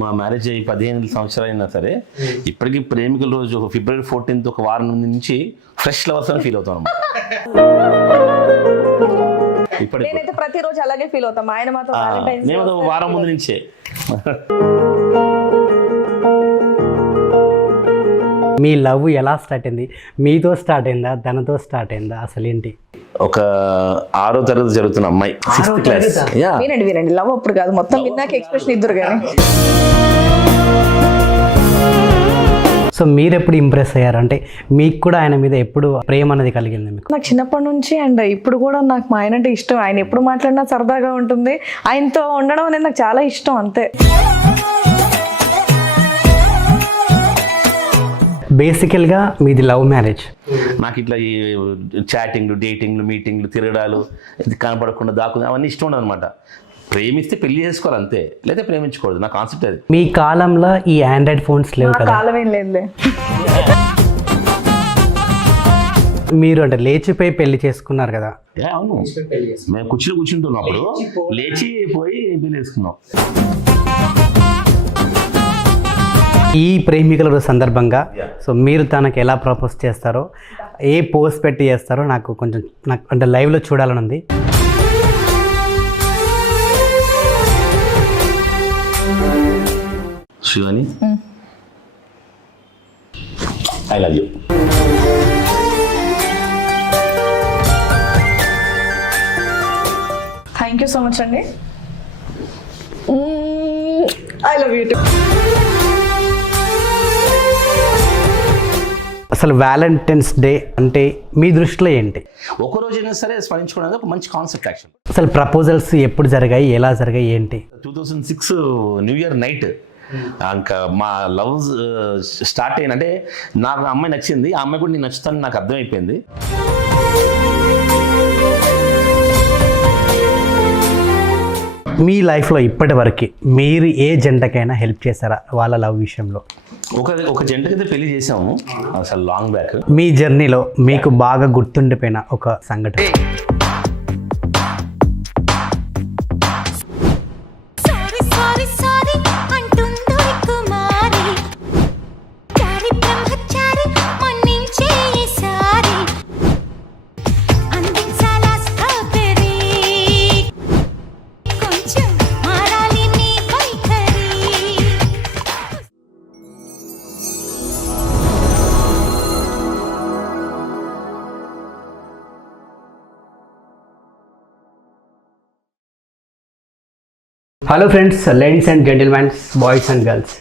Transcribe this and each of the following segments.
మా మ్యారేజ్ అయ్యి 15 సంవత్సరాలు అయినా సరే ఇప్పటికీ ప్రేమికుల రోజు ఫిబ్రవరి 14th ఒక వారం నుంచి ఫ్రెష్ లవర్స్ అని ఫీల్ అవుతాం అన్నమాట. నేనైతే ప్రతిరోజు అలాగే ఫీల్ అవుతాం. ఆయన మాత్రం మేము వారం ముందు నుంచే. మీ లవ్ ఎలా స్టార్ట్ అయింది? మీతో స్టార్ట్ అయిందా, తనతో స్టార్ట్ అయిందా, అసలు ఏంటి? ఒక 6వ తరగతి జరుగుతున్న అమ్మాయి, 6th క్లాస్. వినండి లవ్ అప్పుడు కాదు, మొత్తం విన్నాక ఎక్స్ప్రెషన్ ఇద్దరు కానీ. సో మీరు ఎప్పుడు ఇంప్రెస్ అయ్యారు? అంటే మీకు కూడా ఆయన మీద ఎప్పుడు ప్రేమ అనేది కలిగింది మీకు? నాకు చిన్నప్పటి నుంచి అండ్ ఇప్పుడు కూడా నాకు మా ఆయన అంటే ఇష్టం. ఆయన ఎప్పుడు మాట్లాడినా సరదాగా ఉంటుంది. ఆయనతో ఉండడం అనేది నాకు చాలా ఇష్టం, అంతే. బేసికల్గా మీది లవ్ మ్యారేజ్. నాకు ఇట్లా ఈ చాటింగ్లు, డేటింగ్లు, మీటింగ్లు, తిరగడాలు, కనపడకుండా దాక్కుని అవన్నీ ఇష్టం ఉండదు అనమాట. ప్రేమిస్తే పెళ్లి చేసుకోవాలి అంతే, లేదా ప్రేమించకూడదు. నా కాన్సెప్ట్ అది. మీ కాలంలో ఈ ఆండ్రాయిడ్ ఫోన్స్ లేవు కదా? కాలం ఏం లేదులే. మీరు అంటే లేచిపోయి పెళ్లి చేసుకున్నారు కదా? అవును, మేము కూర్చుంటున్నాం, అప్పుడు లేచిపోయి పెళ్లి చేసుకున్నాం. ఈ ప్రేమికుల రోజు సందర్భంగా సో మీరు తనకు ఎలా ప్రపోజ్ చేస్తారో, ఏ పోస్ట్ పెట్టి చేస్తారో నాకు అంటే లైవ్లో చూడాలని ఉంది. Shivani, I love you. Thank you so much అండి. I love you. అసలు వ్యాలంటైన్స్ డే అంటే మీ దృష్టిలో ఏంటి? ఒక రోజైనా సరే స్మరించుకోవడానికి ఒక మంచి కాన్సెప్ట్ యాక్చువల్. అసలు ప్రపోజల్స్ ఎప్పుడు జరిగాయి, ఎలా జరిగాయి, ఏంటి? 2006 న్యూ ఇయర్ నైట్ ఇంకా మా లవ్ స్టార్ట్ అయిన, అంటే నాకు అమ్మాయి నచ్చింది, ఆ అమ్మాయి కూడా నేను నచ్చుతానని నాకు అర్థమైపోయింది. మీ లైఫ్లో ఇప్పటి వరకు మీరు ఏ జంటకైనా హెల్ప్ చేశారా వాళ్ళ లవ్ విషయంలో? ఒక జంటకైతే పెళ్లి చేసాము అసలు లాంగ్ బ్యాక్. మీ జర్నీలో మీకు బాగా గుర్తుండిపోయిన ఒక సంఘటన? Hello friends, ladies and gentlemen's, boys and girls.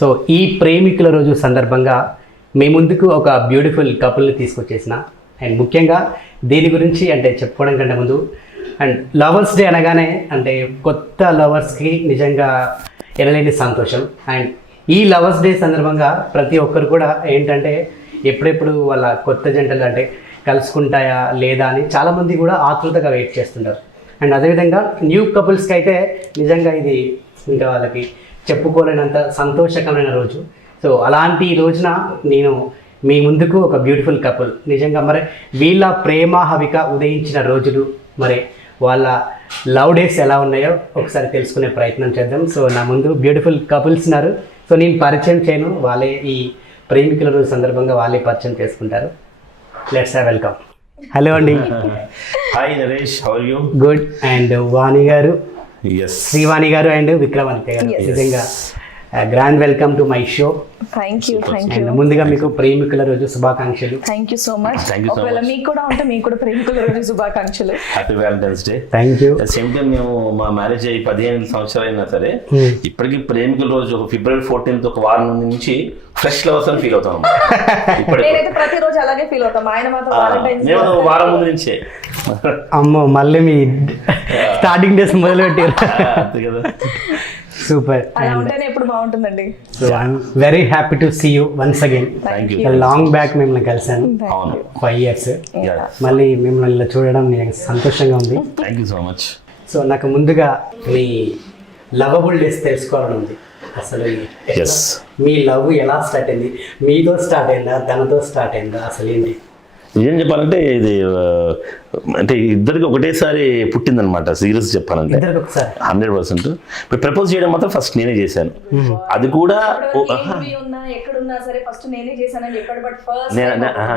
So ఈ ప్రేమికుల రోజు సందర్భంగా మీ ముందుకు ఒక బ్యూటిఫుల్ కపుల్ని తీసుకొచ్చేసిన. అండ్ ముఖ్యంగా దీని గురించి అంటే చెప్పుకోవడం కంటే ముందు, అండ్ లవర్స్ డే అనగానే అంటే కొత్త లవర్స్కి నిజంగా ఎనలేని సంతోషం. అండ్ ఈ లవర్స్ డే సందర్భంగా ప్రతి ఒక్కరు కూడా ఏంటంటే ఎప్పుడెప్పుడు వాళ్ళ కొత్త జంటలు అంటే కలుసుకుంటాయా లేదా అని చాలామంది కూడా ఆతృతగా వెయిట్ చేస్తుంటారు. అండ్ అదేవిధంగా న్యూ కపుల్స్కి అయితే నిజంగా ఇది ఇంకా వాళ్ళకి చెప్పుకోలేనంత సంతోషకరమైన రోజు. సో అలాంటి రోజున నేను మీ ముందుకు ఒక బ్యూటిఫుల్ కపుల్, నిజంగా మరి వీళ్ళ ప్రేమ హవిక ఉదయించిన రోజులు, మరి వాళ్ళ లవ్ డేస్ ఎలా ఉన్నాయో ఒకసారి తెలుసుకునే ప్రయత్నం చేద్దాం. సో నా ముందు బ్యూటిఫుల్ కపుల్స్ ఉన్నారు. సో నేను పరిచయం చేయను, వాళ్ళే ఈ ప్రేమికుల రోజు సందర్భంగా వాళ్ళే పరిచయం చేసుకుంటారు. Let's have welcome. హలో అండి. Hi Naresh, how are you? Good. And Vani garu, Srivani garu and Vikramaditya garu, నిజంగా grand welcome to my show. Thank you. And ముందుగా మీకు ప్రేమికుల రోజు శుభాకాంక్షలు. Thank you so much. ఒకవేళ మీకు కూడా ఉంటే మీకు కూడా ప్రేమికుల రోజు శుభాకాంక్షలు. Happy Valentine's Day. Thank you. Same time మేము మా మ్యారేజ్ అయ్యి 15 సంవత్సరాలు అయినా సరే ఇప్పటికీ ప్రేమికుల రోజు ఫిబ్రవరి 14th ఒక వారం నుంచి ఫ్రెష్ లవర్స్ అని ఫీల్ అవుతాం. నేనైతే ప్రతిరోజు అలాగే ఫీల్ అవుతాం. ఆయన మాత్రం మేము వారం ముందు నుంచే. అమ్మో, మళ్ళీ మీ స్టార్టింగ్ డేస్ మొదలు పెట్టారు. అంతే కదా. సూపర్. ఎప్పుడు బాగుంటుందండి. So I'm very happy to see you once again. Long back మిమ్మల్ని కలిసాను, 5 years. మళ్ళీ మిమ్మల్ని ఇలా చూడడం నాకు సంతోషంగా ఉంది. Thank you so much. So నాకు ముందుగా మీ లవబుల్ డేస్ తెలుసుకోవాలని ఉంది. అసలు మీ లవ్ ఎలా స్టార్ట్ అయింది? మీతో స్టార్ట్ అయిందా, తనతో స్టార్ట్ అయిందా, అసలు ఏంటి? నిజం చెప్పాలంటే ఇది అంటే ఇద్దరికి ఒకటేసారి పుట్టిందనమాట. సీరియస్ చెప్పాలంటే ఇద్దరికి ఒకసారి 100%. ఇప్పుడు ప్రపోజ్ చేయడం మాత్రం ఫస్ట్ నేనే చేశాను. అది కూడా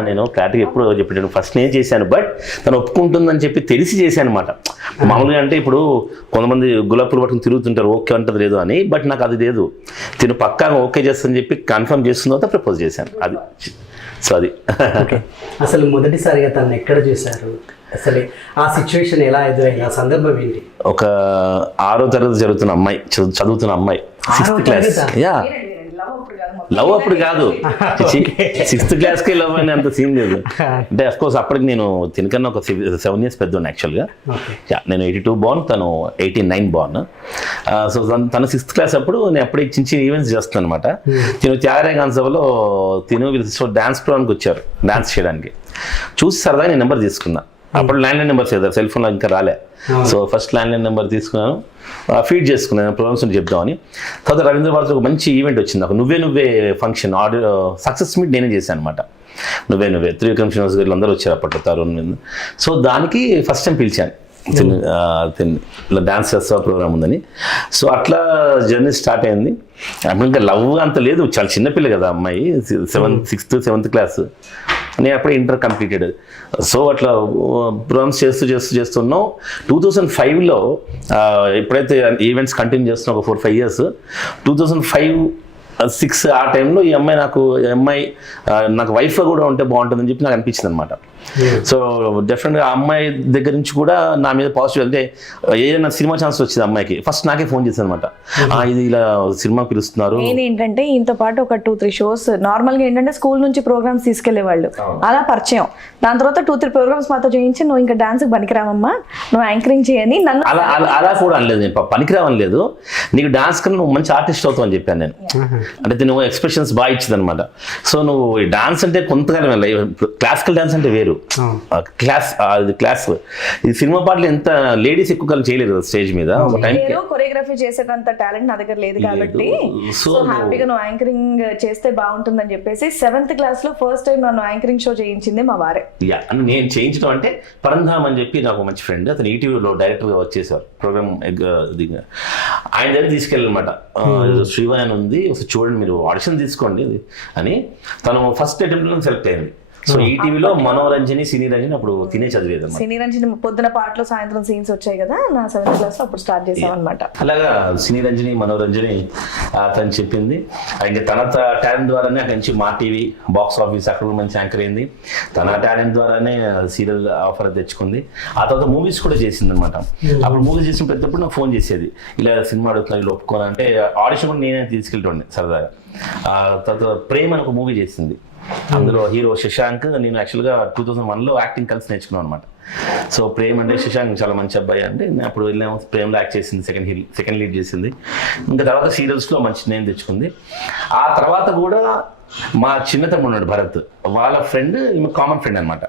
నేను క్లారిటీ ఎప్పుడు చెప్పాను, ఫస్ట్ నేను చేశాను. బట్ తను ఒప్పుకుంటుందని చెప్పి తెలిసి చేశాను అనమాట. మామూలుగా అంటే ఇప్పుడు కొంతమంది గులాబీలు పట్టుకుని తిరుగుతుంటారు, ఓకే అంటది లేదు అని. బట్ నాకు అది లేదు, తిను పక్కాగా ఓకే చేస్తానని చెప్పి కన్ఫర్మ్ చేస్తున్న తర్వాత ప్రపోజ్ చేశాను. అది సో అది. అసలు మొదటిసారిగా తను ఎక్కడ చూశారు, అసలు ఆ సిచ్యువేషన్ ఎలా ఎదురైంది, ఆ సందర్భం ఏంటి? ఒక 6వ తరగతి చదువుతున్న అమ్మాయి, చదువుతున్న అమ్మాయి, 6th క్లాస్. యా, లవ్ అప్పుడు కాదు, 6th క్లాస్కే లవ్ అనే అంత సీన్ లేదు. అంటే అఫ్ కోర్స్ అప్పటికి నేను తినకన్నా ఒక 7 years పెద్ద యాక్చువల్గా. నేను 82 బార్న్, తను 89 బార్న్. సో తను 6th క్లాస్ అప్పుడు నేను అప్పుడే చిన్న చిన్న ఈవెంట్స్ చేస్తాను అనమాట. తిను త్యాగరాయ సభలో తిను డాన్స్ ప్రోగ్రామ్కి వచ్చారు, డాన్స్ చేయడానికి. చూసి సరదాగా నేను నెంబర్ తీసుకున్నా. అప్పుడు ల్యాండ్లైన్ నెంబర్స్ ఏదో సెల్ ఫోన్లో ఇంకా రాలే. సో ఫస్ట్ ల్యాండ్లైన్ నెంబర్ తీసుకున్నాను, ఫీడ్ చేసుకున్నాను ప్రోగ్రామ్స్ చెప్దామని. తర్వాత రవీంద్ర భారతి ఒక మంచి ఈవెంట్ వచ్చింది నాకు, నువ్వే ఫంక్షన్ ఆడియో సక్సెస్ మీట్ నేనే చేశాను అనమాట. నువ్వే త్రివిక్రమ్ శ్రీనివాస్ గారు అందరూ వచ్చారు అప్పట్లో తరుణ్ మీద. సో దానికి ఫస్ట్ టైం పిలిచాను, ఇలా డాన్స్ చేస్తా ప్రోగ్రామ్ ఉందని. సో అట్లా జర్నీ స్టార్ట్ అయింది. అప్పుడు ఇంకా లవ్ అంత లేదు, చాలా చిన్నపిల్ల కదా అమ్మాయి, 6th 7th క్లాస్. నేను అప్పుడే ఇంటర్ కంప్లీటెడ్. సో అట్లా ప్రోగ్రామ్స్ చేస్తున్నాం. 2005లో ఎప్పుడైతే ఈవెంట్స్ కంటిన్యూ చేస్తున్నా ఒక 4-5 years, 2005-6 ఆ టైంలో ఈ అమ్మాయి నాకు వైఫ్ కూడా ఉంటే బాగుంటుందని చెప్పి నాకు అనిపించింది అనమాట. సో డెఫినెట్గా ఆ అమ్మాయి దగ్గర నుంచి కూడా నా మీద పాజిటివ్. అంటే ఏదైనా సినిమా ఛాన్స్ వచ్చింది అమ్మాయికి, ఫస్ట్ నాకే ఫోన్ చేశాను అనమాట, ఇది ఇలా సినిమా పిలుస్తున్నారు. ఏంటంటే ఇంతో పాటు ఒక 2-3 shows నార్మల్గా ఏంటంటే స్కూల్ నుంచి ప్రోగ్రామ్స్ తీసుకెళ్లేవాళ్ళు, అలా పరిచయం. దాని తర్వాత 2-3 programs మాతో చేయించి, నువ్వు ఇంకా డాన్స్ పనికిరావమ్మా, నువ్వు యాంకరింగ్ చేయని నన్ను అలా కూడా అనలేదు, నేను పనికిరావని లేదు, నీకు డాన్స్ కన్నా నువ్వు మంచి ఆర్టిస్ట్ అవుతావు అని చెప్పాను నేను. అంటే నువ్వు ఎక్స్ప్రెషన్స్ బాగా ఇచ్చింది అనమాట. సో నువ్వు డాన్స్ అంటే కొంతకాలం క్లాసికల్ డాన్స్ అంటే వేరు, క్లాస్. ఇది సినిమా పాటలు ఎంత లేడీస్ ఎక్కువ కాలం చేయలేదు స్టేజ్ మీద. కొరియోగ్రఫీ చేసేటంత టాలెంట్ నా దగ్గర లేదు కాబట్టి సో హ్యాపీగా నువ్వు యాంకరింగ్ చేస్తే బాగుంటుందని చెప్పేసి 7th క్లాస్ లో ఫస్ట్ టైం నన్ను యాంకరింగ్ షో చేయించింది మా వారే. నేను చేయించడం అంటే పరంధామ్ అని చెప్పి నాకు మంచి ఫ్రెండ్, అతను ఈటీవీలో డైరెక్టర్గా వచ్చేసారు ప్రోగ్రామ్. ఆయన దగ్గర తీసుకెళ్ళాలన్నమాట, శ్రీవాన్ ఉంది ఒకసారి చూడండి, మీరు ఆడిషన్ తీసుకోండి అని. తను ఫస్ట్ అటెంప్ట్ సెలెక్ట్ అయింది. సో ఈటీవీలో మనోరంజని, సినీ రంజని అప్పుడు తినే చదివేది అన్నమాట. సినీ రంజని పొద్దున పాటలు, సాయంత్రం సీన్స్ వచ్చాయి కదా, నా 7th క్లాస్ లో అప్పుడు స్టార్ట్ చేసాం అనమాట. అలాగా సినీ రంజని, మనోరంజని తను చెప్పింది. ఇంకా తన టాలెంట్ ద్వారానే అక్కడి నుంచి మా టీవీ, బాక్స్ ఆఫీస్ అక్కడ మంచి యాంకర్ అయింది. తన టాలెంట్ ద్వారానే సీరియల్ ఆఫర్ తెచ్చుకుంది. ఆ తర్వాత మూవీస్ కూడా చేసింది అనమాట. అప్పుడు మూవీస్ చేసిన ప్రతిప్పుడు నాకు ఫోన్ చేసేది, ఇలా సినిమా అడుగుతున్నా, ఇలా ఒప్పుకోవాలంటే ఆడిషన్ కూడా నేనే తీసుకెళ్తుండే సరదాగా. తర్వాత ప్రేమ్ అని ఒక మూవీ చేసింది, అందులో హీరో శశాంక్, నేను యాక్చువల్గా 2001లో యాక్టింగ్ కలిసి నేర్చుకున్నాను అనమాట. సో ప్రేమ్ అంటే శశాంక్ చాలా మంచి అబ్బాయి అంటే నేను అప్పుడు వెళ్ళాము. ప్రేమ్లో యాక్ట్ చేసింది, సెకండ్ లీడ్ చేసింది. ఇంకా తర్వాత సీరియల్స్లో మంచి నేమ్ తెచ్చుకుంది. ఆ తర్వాత కూడా మా చిన్న తమ్ముడు ఉన్నాడు భరత్, వాళ్ళ ఫ్రెండ్, కామన్ ఫ్రెండ్ అనమాట.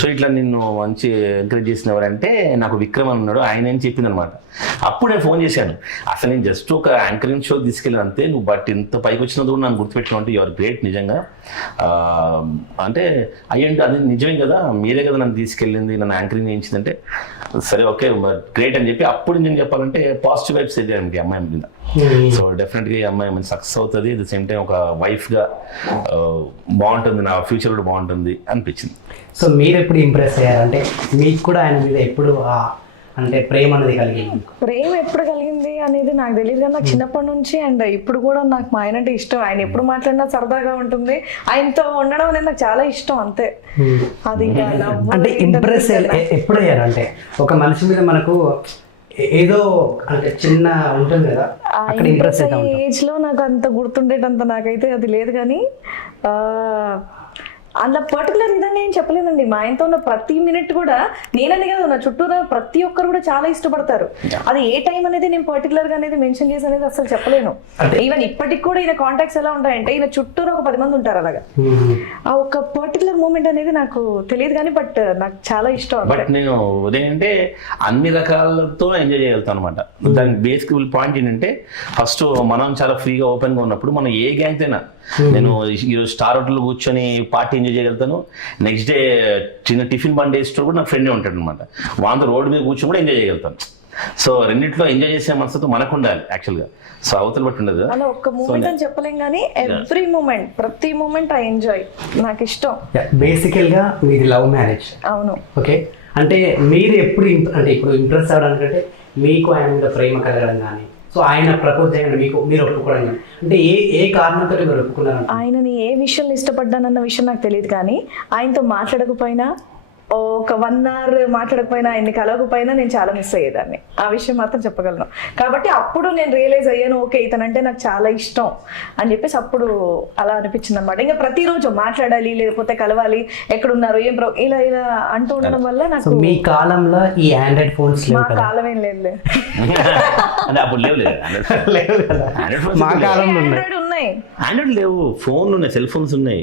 సో ఇట్లా నిన్ను మంచి ఎంకరేజ్ చేసిన ఎవరంటే నాకు విక్రమ్ అని ఉన్నాడు, ఆయన ఏం చెప్పింది అనమాట. అప్పుడు నేను ఫోన్ చేశాను, అసలు నేను జస్ట్ ఒక యాంకరింగ్ షో తీసుకెళ్ళాను అంతే, నువ్వు బట్ ఇంత పైకి వచ్చినది కూడా నన్ను గుర్తుపెట్టుకుంటే యువర్ గ్రేట్ నిజంగా. అంటే అయ్యంటే అది నిజమే కదా, మీరే కదా నన్ను తీసుకెళ్ళింది, నన్ను యాంకరింగ్ చేయించిందంటే సరే ఓకే గ్రేట్ అని చెప్పి అప్పుడు నేను చెప్పాలంటే పాజిటివ్ వైబ్స్ వెళ్ళాను ఈ అమ్మాయి మీద. సో డెఫినెట్గా ఈ అమ్మాయి మంచి సక్సెస్ అవుతుంది, అట్ ద సేమ్ టైం ఒక వైఫ్గా బాగుంటుంది, నా ఫ్యూచర్ కూడా బాగుంటుంది అనిపించింది. సో మీరు ఎప్పుడు ఇంప్రెస్ అయ్యారంటే మీకు కూడా ఆయన మీద ఎప్పుడు అంటే ప్రేమ అనేది కలిగింది? ప్రేమ ఎప్పుడు కలిగింది అనేది నాకు తెలియదు, కానీ నాకు చిన్నప్పటి నుంచి అండ్ ఇప్పుడు కూడా నాకు మా ఆయన అంటే ఇష్టం. ఆయన ఎప్పుడు మాట్లాడినా సరదాగా ఉంటుంది, ఆయనతో ఉండడం అనేది నాకు చాలా ఇష్టం అంతే. అది అంటే ఇంప్రెస్ ఎప్పుడు అయ్యారు అంటే ఒక మనిషి మీద మనకు ఏదో అంటే చిన్న ఉంటుంది కదా, అక్కడ ఇంప్రెస్ అవుతా ఉంటాం. ఏజ్ లో నాకు అంత గుర్తుండేటంత నాకైతే అది లేదు, కానీ అలా పర్టికులర్ ఇదని నేను చెప్పలేదండి. మా ఆయనతో ఉన్న ప్రతి మినిట్ కూడా నేననే కాదు, నా చుట్టూరా ప్రతి ఒక్కరు కూడా చాలా ఇష్టపడతారు. అది ఏ టైం అనేది నేను పర్టికులర్ గా అనేది మెన్షన్ చేసి అనేది అసలు చెప్పలేను. ఈవెన్ ఇప్పటికి కూడా ఈయన కాంటాక్ట్స్ ఎలా ఉంటాయంటే ఈయన చుట్టూరా ఒక 10 మంది ఉంటారు అలాగా. ఆ ఒక పర్టికులర్ మూమెంట్ అనేది నాకు తెలియదు, కానీ బట్ నాకు చాలా ఇష్టం. బట్ నేను ఏంటంటే అన్ని రకాలతో ఎంజాయ్ చేయగలుగుతాను అనమాట. దానికి బేసిక్ పాయింట్ ఏంటంటే ఫస్ట్ మనం చాలా ఫ్రీగా ఓపెన్ గా ఉన్నప్పుడు మనం ఏ గ్యాంగ్ అయినా, నేను ఈరోజు స్టార్ హోటల్ కూర్చొని పార్టీ ఎంజాయ్ చేయగలుగుతాను. నెక్స్ట్ డే చిన్న టిఫిన్ బండి వేస్తూ కూడా నాకు ఫ్రెండే ఉంటాడు అనమాట. వాళ్ళ రోడ్డు మీద కూర్చొని కూడా ఎంజాయ్ చేయగలుగుతాను. సో రెండిట్లో ఎంజాయ్ చేసే మనసుతో మనకు ఉండాలి యాక్చువల్గా. సో అవతల బట్టి ఉండదు. అలా ఒక్క మూమెంట్ అని చెప్పలేం కానీ ఎవ్రీ మూమెంట్, ప్రతి మూమెంట్ ఐ ఎంజాయ్, నాకు ఇష్టం. బేసికల్గా మీది లవ్ మ్యారేజ్. అవును. ఓకే, అంటే మీరు ఎప్పుడు అంటే ఇప్పుడు ఇంప్రెస్ అవ్వడానికంటే మీకు ఆయన మీద ప్రేమ కలగడం కానీ, సో ఆయన ప్రపోజ్ చేయడం మీకు మీరు ఒప్పుకోవడం కానీ, అంటే ఏ కారణంతో మీరు ఒప్పుకున్నారు? ఆయనని ఏ విషయంలో ఇష్టపడ్డానన్న విషయం నాకు తెలియదు, కానీ ఆయనతో మాట్లాడకపోయినా, ఒక 1 hour మాట్లాడకపోయినా, ఆయన్ని కలవకపోయినా నేను చాలా మిస్ అయ్యేదాన్ని. ఆ విషయం మాత్రం చెప్పగలను. కాబట్టి అప్పుడు నేను రియలైజ్ అయ్యాను, ఓకే ఇతనంటే నాకు చాలా ఇష్టం అని చెప్పేసి అప్పుడు అలా అనిపించింది అనమాట. ఇంకా ప్రతిరోజు మాట్లాడాలి, లేకపోతే కలవాలి, ఎక్కడున్నారు, ఏం ఇలా ఇలా అంటూ ఉండడం వల్ల నాకు. మీ కాలంలో ఈ ఆండ్రాయిడ్ ఫోన్స్ మా కాలం ఏం లేదు. అంటే అప్పుడు లేవు మా కాలంలో ఆండ్రాయిడ్ ఉన్నాయి, ఆండ్రాయిడ్ లేవు, ఫోన్లు ఉన్నాయి, సెల్ ఫోన్స్ ఉన్నాయి,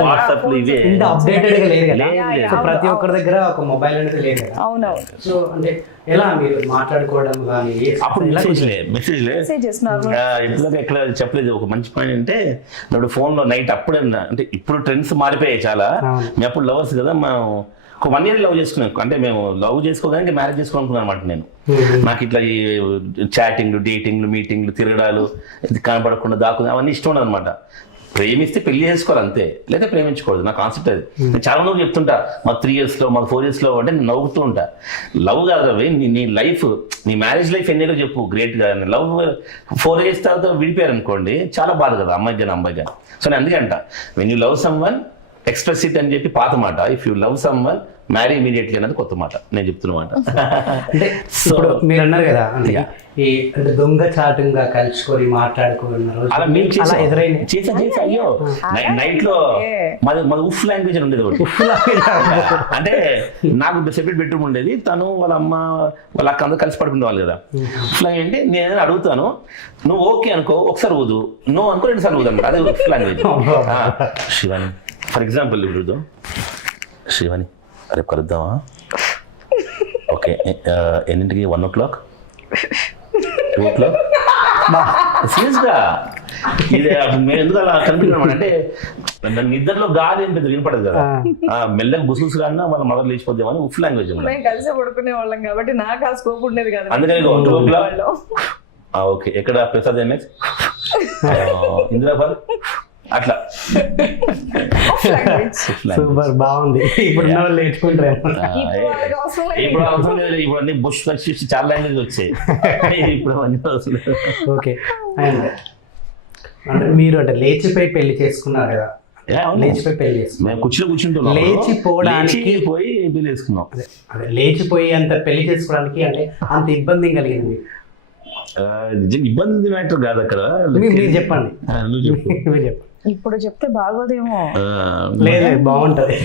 వాట్సాప్ ఇవే అప్డేటెడ్ గా లేదు కదా. సో ప్రతి ఒక్కరి దగ్గర ఒక మొబైల్ అనేది లేదు కదా. అవునవును. సో అంటే ఎలా మీరు మాట్లాడుకోవడం కానీ అప్పుడు మెసేజ్ ఎట్లా చెప్పలేదు. ఒక మంచి పాయింట్ అంటే ఇప్పుడు ఫోన్ లో నైట్ అప్పుడే అంటే ఇప్పుడు ట్రెండ్స్ మారిపోయాయి చాలా. మేము అప్పుడు లవర్స్ కదా, మేము ఒక 1 year లవ్ చేసుకున్నాం. అంటే మేము లవ్ చేసుకోగానే మ్యారేజ్ చేసుకోవాలనుకున్నాను అనమాట నేను. నాకు ఇట్లా ఈ చాటింగ్లు, డేటింగ్లు, మీటింగ్లు, తిరగడాలు, కనపడకుండా దాక్కుని అవన్నీ ఇష్టం ఉండదు అనమాట. ప్రేమిస్తే పెళ్లి చేసుకోవాలి అంతే, లేదా ప్రేమించకూడదు, నా కాన్సెప్ట్ అది. నేను చాలా మంది చెప్తుంటా, మాకు 3 years లో, మాకు 4 years లో అంటే నేను నవ్వుతూ ఉంటా. లవ్ కాదు రవి, నీ లైఫ్, నీ మ్యారేజ్ లైఫ్ ఎన్ని చెప్పు, గ్రేట్ గా. లవ్ 4 years తర్వాత విడిపోయారు అనుకోండి, చాలా బాధ కదా అమ్మాయి జన అమ్మాయి జన. సో నేను అందుకే అంట, when you love some one express it అని చెప్పి పాత మాట, if you love some one marry immediately అనేది కొత్త మాట నేను చెప్తున్నమాట. అంటే ఇప్పుడు మీరు అన్నారు కదా, అంటే దొంగ చాటుగా కలుసుకొని మాట్లాడుకున్నారు, అలా మేము చేసా. అయ్యో నైట్ లో మాది ఉఫ్ లాంగ్వేజ్ అని ఉండేది ఒకటి. అంటే నాకు సెపరేట్ బెడ్రూమ్ ఉండేది, తను వాళ్ళ అమ్మ వాళ్ళ అక్క అందరూ కలిసి పడుకునే వాళ్ళు కదా. ఉఫ్ లాంగ్వేజ్ అంటే నేను అడుగుతాను, నువ్వు ఓకే అనుకో ఒకసారి ఊదు, నువ్వు అనుకో 2 సార్లు ఊదు అనమాట. అదే ఉఫ్ లాంగ్వేజ్. శివాని ఫర్ ఎగ్జాంపుల్ ఇప్పుడు శివాని రేపు కలుద్దామా, ఓకే ఎన్నింటికి, 1 o'clock 2 o'clock సీరియస్ గా. ఇది మేము ఎందుకు అలా కనిపించడం అంటే నిద్రలో గాలి ఏం పెద్ద వినపడదు కదా, మెల్లగా బుసులు కాడినా వాళ్ళ మదర్ లేచిపోద్దామని ఉఫ్ లాంగ్వేజ్. కలిసి పడుకునే వాళ్ళం కాబట్టి నాకు ఆ స్కోప్ ఉండేది కదా. అందుకని 2 o'clock ఓకే ఎక్కడ ప్రసాద్ ఎంఎక్స్ ఇందిరాబాద్ అట్లా. సూపర్, బాగుంది. ఇప్పుడు నేర్చుకుంటారు. ఇప్పుడు అవసరం లేదు, ఇప్పుడు అన్ని బుష్ చాలా లాంగ్వేజ్ వచ్చాయి. ఇప్పుడు ఓకే, అంటే మీరు అంటే లేచిపోయి పెళ్లి చేసుకున్నారు కదా, లేచిపోయి పెళ్లి చేసుకున్నాం, కూర్చుంటున్నాం, లేచిపోవడానికి పోయి పెళ్లి చేసుకున్నాం. అదే లేచిపోయి అంత పెళ్లి చేసుకోవడానికి అంటే అంత ఇబ్బంది కలిగింది? ఇబ్బంది మ్యాటర్ కాదు అక్కడ. మీరు చెప్పండి, మీరు చెప్పండి. ఇప్పుడు చెప్తే బాగోదేమో. లేదు బాగుంటది.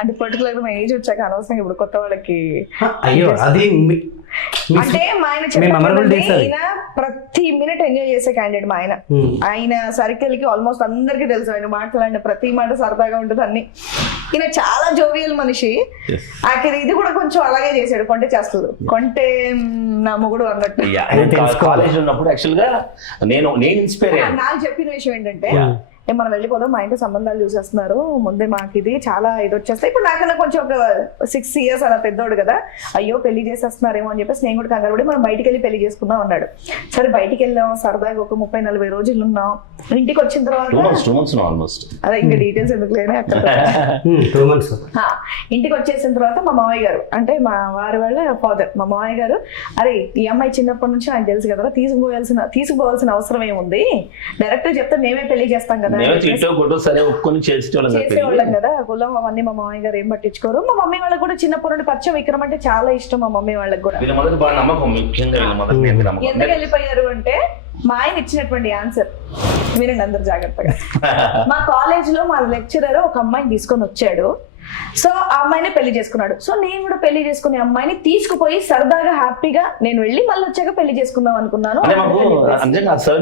అంటే పర్టికులర్ గా ఏజ్ వచ్చాక అనవసరంగా ఇప్పుడు కొత్త వాళ్ళకి. అయ్యో అది అంటే మా ఆయన చెప్పిన ప్రతి మినిట్ ఎంజాయ్ చేసే క్యాండిడేట్ మా ఆయన. ఆయన సర్కిల్ కి ఆల్మోస్ట్ అందరికీ తెలుసు, ఆయన మాట్లాడిన ప్రతి మాట సరదాగా ఉంటుంది అన్ని. ఈయన చాలా జోవియల్ మనిషి. ఆఖరి ఇది కూడా కొంచెం అలాగే చేశాడు, కొంటే చేస్తాడు, కొంటే నా మొగుడు అన్నట్టు. కాలేజ్ ఉన్నప్పుడు యాక్చువల్ గా నేను ఇన్స్పైర్ అయ్యాను. నాకు చెప్పిన విషయం ఏంటంటే, మనం వెళ్ళిపోదాం, మా ఇంట్లో సంబంధాలు చూసేస్తున్నారు, ముందే మాకు ఇది చాలా ఇది వచ్చేస్తాయి. ఇప్పుడు నాకన్నా కొంచెం ఒక 6 years అలా పెద్దోడు కదా, అయ్యో పెళ్లి చేసేస్తున్నారేమో అని చెప్పేసి నేను కూడా కంగారు పడి మనం బయటికి వెళ్ళి పెళ్లి చేసుకుందాం అన్నాడు. సరే బయటికి వెళ్ళాం, సరదాగా ఒక 30-40 రోజులు ఉన్నాం. ఇంటికి వచ్చిన తర్వాత అదే ఇంకా డీటెయిల్స్ ఎందుకు లేని అక్కడ ఇంటికి వచ్చేసిన తర్వాత మా మామయ్య గారు, అంటే మా వారి వాళ్ళ ఫాదర్, మా మామయ్య గారు, అరే ఈ అమ్మాయి చిన్నప్పటి నుంచి ఆయన తెలుసు కదా, తీసుకుపోవాల్సిన అవసరం ఏముంది, డైరెక్ట్ చెప్తే మేమే పెళ్లి చేస్తాం కదా, చేసేవాళ్ళం కదా, కులం అవన్నీ మా మామయ్య గారు ఏం పట్టించుకోరు. మా మమ్మీ వాళ్ళకి కూడా చిన్నప్పటి నుండి పరిచయం, విక్రమ్ అంటే చాలా ఇష్టం మా మమ్మీ వాళ్ళకి కూడా. ఎందుకు వెళ్ళిపోయారు అంటే, మా ఆయన ఇచ్చినటువంటి ఆన్సర్ వినండి అందరు జాగ్రత్తగా. మా కాలేజ్ లో మా లెక్చరర్ ఒక అమ్మాయిని తీసుకొని వచ్చాడు, సో ఆ అమ్మాయిని పెళ్లి చేసుకున్నాడు. సో నేను కూడా పెళ్లి చేసుకునే అమ్మాయిని తీసుకుపోయి సరదాగా హ్యాపీగా నేను వెళ్ళి మళ్ళీ వచ్చాక పెళ్లి చేసుకుందాం అనుకున్నాను.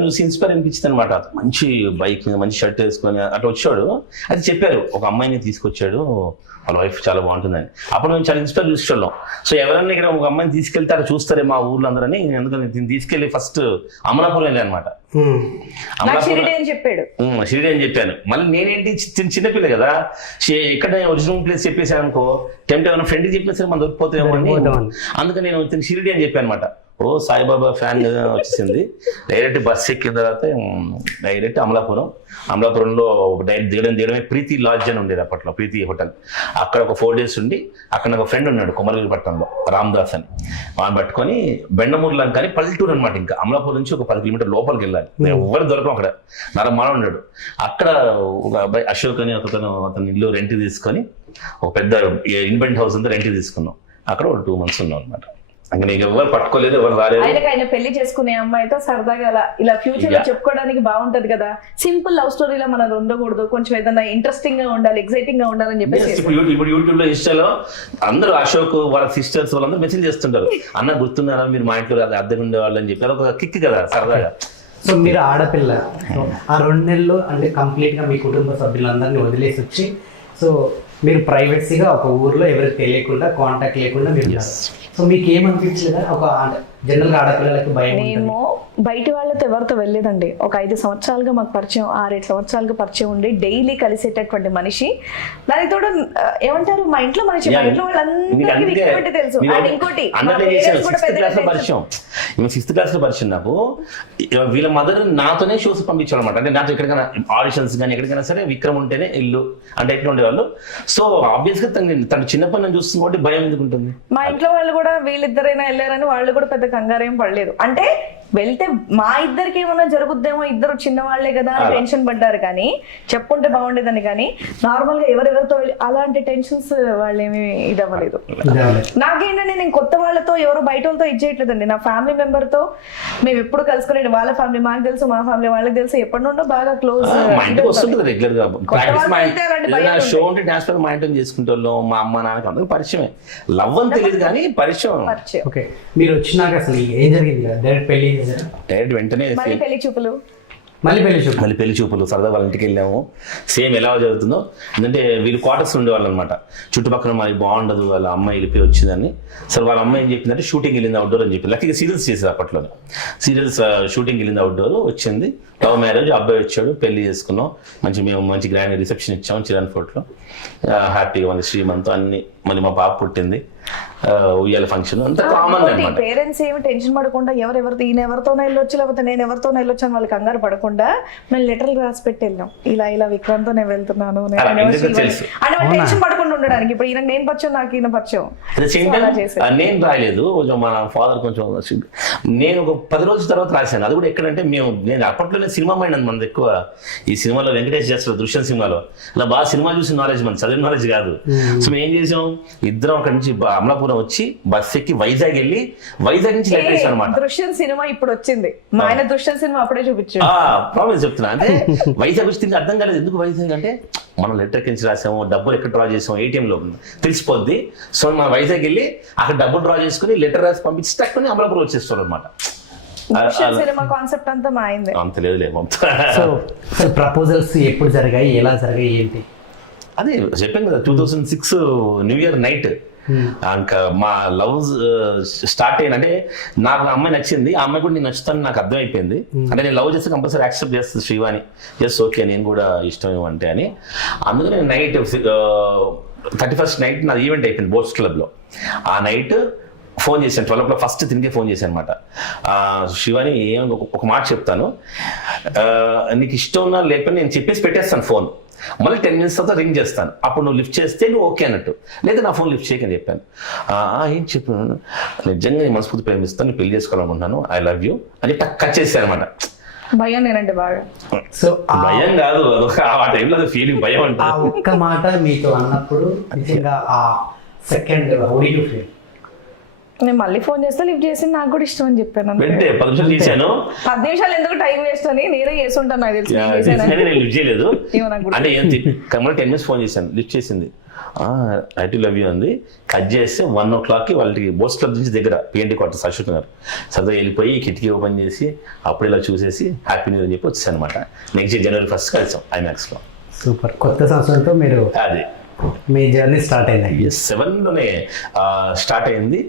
చూసి ఇన్స్పైర్ అనిపించింది అనమాట. మంచి బైక్, మంచి షర్ట్ వేసుకొని అట్లా వచ్చాడు. అది చెప్పారు, ఒక అమ్మాయిని తీసుకొచ్చాడు, వాళ్ళ వైఫ్ చాలా బాగుంటుందని. అప్పుడు మేము చాలా ఇన్స్పైర్ చూసేవాళ్ళం. సో ఎవరైనా ఇక్కడ ఒక అమ్మాయిని తీసుకెళ్తారో చూస్తారే మా ఊర్లో అందరని, ఎందుకంటే దీన్ని తీసుకెళ్లి ఫస్ట్ అమలాపురం వెళ్ళాను అనమాట. నాకు షిరిడి అని చెప్పాడు. షిరిడి అని చెప్పాను. మళ్ళీ నేనేంటి చిన్నపిల్ల కదా, ఎక్కడ ఒరిజినల్ ప్లేస్ చెప్పేసాను అనుకో, టెంప్ట్ ఏమైనా ఫ్రెండ్కి చెప్పేసి మనం దొరికిపోతామో అని, అందుకని నేను షిరిడి అని చెప్పాను అనమాట. ఓ సాయిబాబా ఫ్యాన్ వచ్చేసింది. డైరెక్ట్ బస్ ఎక్కిన తర్వాత డైరెక్ట్ అమలాపురంలో డైరెక్ట్ దిగడమే ప్రీతి లాడ్జ్ అని ఉండేది అప్పట్లో, ప్రీతి హోటల్. అక్కడ ఒక 4 days ఉండి, అక్కడ నాకు ఫ్రెండ్ ఉన్నాడు కొమరగిరిపట్నంలో, రామ్దాస్ అని. వాళ్ళని పట్టుకొని బెండమూరు లంక పల్లెటూరు అనమాట. ఇంకా అమలాపురం నుంచి ఒక 10 kilometers లోపలికి వెళ్ళాలి. ఎవరు దొరకం అక్కడ. నరమాన ఉన్నాడు అక్కడ. ఒక అబ్బాయి అశోక్ అని అతని ఇల్లు రెంట్ తీసుకొని, ఒక పెద్ద ఇన్వెంట్ హౌస్ ఉంది, రెంట్ తీసుకున్నాం. అక్కడ ఒక 2 months ఉన్నాం అనమాట. ఇంకా నీకు ఎవరు పట్టుకోలేదు, ఎవరు రాలేదు. ఆయన పెళ్లి చేసుకునే అమ్మాయితో సరదాగా ఇలా ఫ్యూచర్ లో చెప్పుకోవడానికి బాగుంటది కదా. సింపుల్ లవ్ స్టోరీలో మనది ఉండకూడదు, కొంచెం ఏదైనా ఇంట్రెస్టింగ్ గా ఉండాలి, ఎక్సైటింగ్ గా ఉండాలని చెప్పేసి. ఇప్పుడు యూట్యూబ్ లో ఇన్స్టాలో అందరూ అశోక్ వాళ్ళ సిస్టర్స్ వాళ్ళందరూ మెసేజ్ చేస్తుంటారు, అన్న గుర్తున్నారా మీరు మా ఇంట్లో అద్దె ఉండేవాళ్ళు అని చెప్పి. అదొక కిక్ కదా సరదాగా. సో మీరు ఆడపిల్ల, ఆ 2 నెలలు అంటే కంప్లీట్ గా మీ కుటుంబ సభ్యులందరినీ వదిలేసి వచ్చి, సో మీరు ప్రైవసీగా ఒక ఊర్లో ఎవరికి తెలియకుండా, కాంటాక్ట్ లేకుండా మీరు. సో మీకు ఏమనిపించలేదా? ఒక జనరల్ గా ఆడపిల్లలకి భయం. మేము బయట వాళ్ళతో ఎవరితో వెళ్ళలేదండి. ఒక 5 సంవత్సరాలుగా మాకు పరిచయం, 6-7 సంవత్సరాలుగా పరిచయం ఉండి డైలీ కలిసేటటువంటి మనిషి. దానికి తోడు ఏమంటారు, మా ఇంట్లో మనిషి, మా ఇంట్లో వాళ్ళందరికీ తెలుసు. అండ్ ఇంకోటి 6th class లో పరిచయం నాకు. వీళ్ళ మదర్ నాతోనే షోస్ పంపించారు అనమాట. అంటే నాతో ఎక్కడికైనా ఆడిషన్స్ కానీ ఎక్కడికైనా సరే విక్రమ్ ఉంటేనే ఇల్లు అంటే ఎట్లా ఉండేవాళ్ళు. సో ఆబ్వియస్ గా తన చిన్నప్పటి నుంచి చూస్తుంది కాబట్టి భయం ఎందుకు ఉంటుంది. మా ఇంట్లో వాళ్ళు కూడా వీళ్ళిద్దరైనా వెళ్ళారని వాళ్ళు కూడా పెద్ద కంగారేం పడలేదు. అంటే వెళ్తే మా ఇద్దరికి ఏమైనా జరుగుద్దేమో, ఇద్దరు చిన్నవాళ్లే కదా అని టెన్షన్ పడ్డారు. కానీ చెప్పుంటే బాగుండేదని. కానీ నార్మల్ గా ఎవరెవరితో అలాంటి టెన్షన్స్ వాళ్ళు ఏమి ఇది అవ్వలేదు. నాకేంటంటే నేను కొత్త వాళ్ళతో ఎవరో బయట వాళ్ళతో ఇది చేయట్లేదండి. నా ఫ్యామిలీ మెంబర్ తో మేము ఎప్పుడు కలుసుకునేది. వాళ్ళ ఫ్యామిలీ మాకు తెలుసు, మా ఫ్యామిలీ వాళ్ళకి తెలుసు. ఎప్పటి నుండో బాగా క్లోజ్. రెగ్యులర్ గా షో ఉంటే డాన్స్ మా ఇంట్లో చేసుకుంటే మా అమ్మ నాన్నకి అందరూ పరిచయమే. లవ్ అని తెలియదు కానీ పరిచయం. ఓకే, మీరు వచ్చినాక అసలు ఏం జరిగింది? డైరెక్ట్ పెళ్లి, డైరెక్ట్ వెంటనే మళ్ళీ పెళ్లి చూపులు సరదా వాళ్ళ ఇంటికి వెళ్ళాము. సేమ్ ఎలా జరుగుతుందో, ఎందుకంటే వీళ్ళు క్వార్టర్స్ ఉండేవాళ్ళు అనమాట. చుట్టుపక్కల మరి బాగుండదు, వాళ్ళ అమ్మాయి వెళ్ళిపోయి వచ్చిందని. సరే వాళ్ళ అమ్మాయి ఏం చెప్పిందంటే షూటింగ్ వెళ్ళింది అవుట్డోర్ అని చెప్పి. లక్కీగా సీరియల్స్ చేసేది అప్పట్లోనే. సీరియల్స్ షూటింగ్ వెళ్ళింది అవుట్డోర్, వచ్చింది. లవ్ మ్యారేజ్, అబ్బాయి వచ్చాడు, పెళ్లి చేసుకున్నాం. మేము మంచి గ్రాండ్ రిసెప్షన్ ఇచ్చాము చిరాన్ ఫోర్ట్లో. హ్యాపీగా ఉంది శ్రీమంతం అన్ని. మళ్ళీ మా పాప పుట్టింది, ఉయ్యాల ఫంక్షన్ అంతా కామన్ అన్నమాట. పేరెంట్స్ ఏమి టెన్షన్ పడకుండా, ఎవరెవరితో ఈయన ఎవరితోనే వెళ్ళొచ్చు లేకపోతే నేను ఎవరితోనే వెళ్ళొచ్చు అని వాళ్ళు కంగారు పడకుండా మేము లెటర్లు రాసి పెట్టి వెళ్ళాం. ఇలా విక్రమ్తో నేను వెళ్తున్నాను అని టెన్షన్ పడకుండా ఉండడానికి. ఇప్పుడు ఈయన నేను పరిచయం, నాకు ఈయన పరిచయం. నేను రాయలేదు, కొంచెం మా ఫాదర్ కొంచెం. నేను ఒక 10 రోజుల తర్వాత రాశాను. అది కూడా ఎక్కడంటే నేను అప్పట్లోనే సినిమా మైండ్ మనది ఎక్కువ. ఈ సినిమాలో వెంకటేష్ చేస్తారు దృశ్యం సినిమాలో, అలా బాగా సినిమా చూసిన నాలెడ్జ్, మన చదివిన నాలెడ్జ్ కాదు. సో మేము ఏం చేసాం, ఇద్దరం అక్కడి నుంచి అమలాపురం వచ్చి బస్ ఎక్కి వైజాగ్ వెళ్ళి, వైజాగ్ నుంచి లెటర్ వేసాను అనమాట. దృశ్యం సినిమా ఇప్పుడు వచ్చింది, మా ఆయన దృశ్యం సినిమా అప్పుడే చూపించాడు. ప్రాబ్లమ్ చెప్తున్నా. అంటే వైజాగ్ వచ్చి అర్థం కాలేదు ఎందుకు వైజాగ్ అంటే, మనం లెటర్ కించి రాసాము, డబ్బులు ఎక్కడ డ్రా చేసాము, ATMలో తెలిసిపోద్ది. సో మనం వైజాగ్ వెళ్ళి అక్కడ డబ్బులు డ్రా చేసుకుని లెటర్ రాసి పంపించి తక్కువ అమలాపురం వచ్చేస్తాం అనమాట. సినిమా కాన్సెప్ట్ అంతా మా అయింది. అంత లేదు. ప్రపోజల్స్ ఎప్పుడు జరిగాయి, ఎలా జరిగాయి, ఏంటి? అదే చెప్పాను కదా, 2006 న్యూ ఇయర్ నైట్. ఇంకా మా లవ్ స్టార్ట్ అయ్యిందంటే, నాకు నా అమ్మాయి నచ్చింది, ఆ అమ్మాయి కూడా నేను నచ్చుతాను నాకు అర్థమైపోయింది. అంటే నేను లవ్ చేస్తే కంపల్సరీ యాక్సెప్ట్ చేస్తుంది శ్రీవాణి. ఎస్ ఓకే, నేను కూడా ఇష్టం ఏమంటే అని. అందుకని నేను నైట్ 31st నైట్ నాది ఈవెంట్ అయిపోయింది బోట్స్ క్లబ్లో. ఆ నైట్ ఫోన్ చేశాను, 12 o'clock ఫస్ట్ తిరిగి ఫోన్ చేశాను అనమాట. శివాని ఒక మాట చెప్తాను, నీకు ఇష్టం ఉన్నా లేకపోతే నేను చెప్పేసి పెట్టేస్తాను ఫోన్, మళ్ళీ 10 minutes తర్వాత రింగ్ చేస్తాను, అప్పుడు నువ్వు లిఫ్ట్ చేస్తే నువ్వు ఓకే అన్నట్టు, లేదా నా ఫోన్ లిఫ్ట్ చేయకని చెప్పాను. ఏం చెప్పాను, నిజంగా నేను మనస్ఫూర్తి ప్రేమిస్తాను, పెళ్లి చేసుకోవాలనుకుంటున్నాను, ఐ లవ్ యూ అని కట్ చేశాను అనమాట. భయం నేనంటే బాగా. సో భయం కాదు, ఆ టైంలో ఫీలింగ్ భయం అంటే. ఆ ఒక్క మాట మీతో అన్నప్పుడు నిజంగా ఆ second how do you feel? నేను మళ్ళీ ఫోన్ చేస్తే లిఫ్ట్ చేసి నాకు కూడా ఇష్టం అని చెప్పాను. 10 నిమిషాలు చేశాను. 10 నిమిషాలు ఎందుకు టైం వేస్ట్ అని నేనే చేస్తుంటాను, నాకు తెలిసి. నేను లిఫ్ట్ చేయలేదు అంటే మళ్ళీ 10 minutes ఫోన్ చేశాను, లిఫ్ట్ చేసింది, ఐ టు లవ్ యూ అంది. కట్ చేస్తే 1 o'clock వాళ్ళకి బోస్ క్లబ్ నుంచి దగ్గర PNT క్వార్టర్స్ అశోక్ నగర్. సరదా వెళ్ళిపోయి కిటికీ ఓపెన్ చేసి అప్పుడు ఇలా చూసేసి హ్యాపీ న్యూ ఇయర్ అని చెప్పి వచ్చాను అనమాట. నెక్స్ట్ January 1st కలిసాం IMAX లో. సూపర్. కొత్త సంవత్సరంతో మీరు అదే మీ జర్నీ స్టార్ట్ అయింది. 7లోనే స్టార్ట్ అయింది.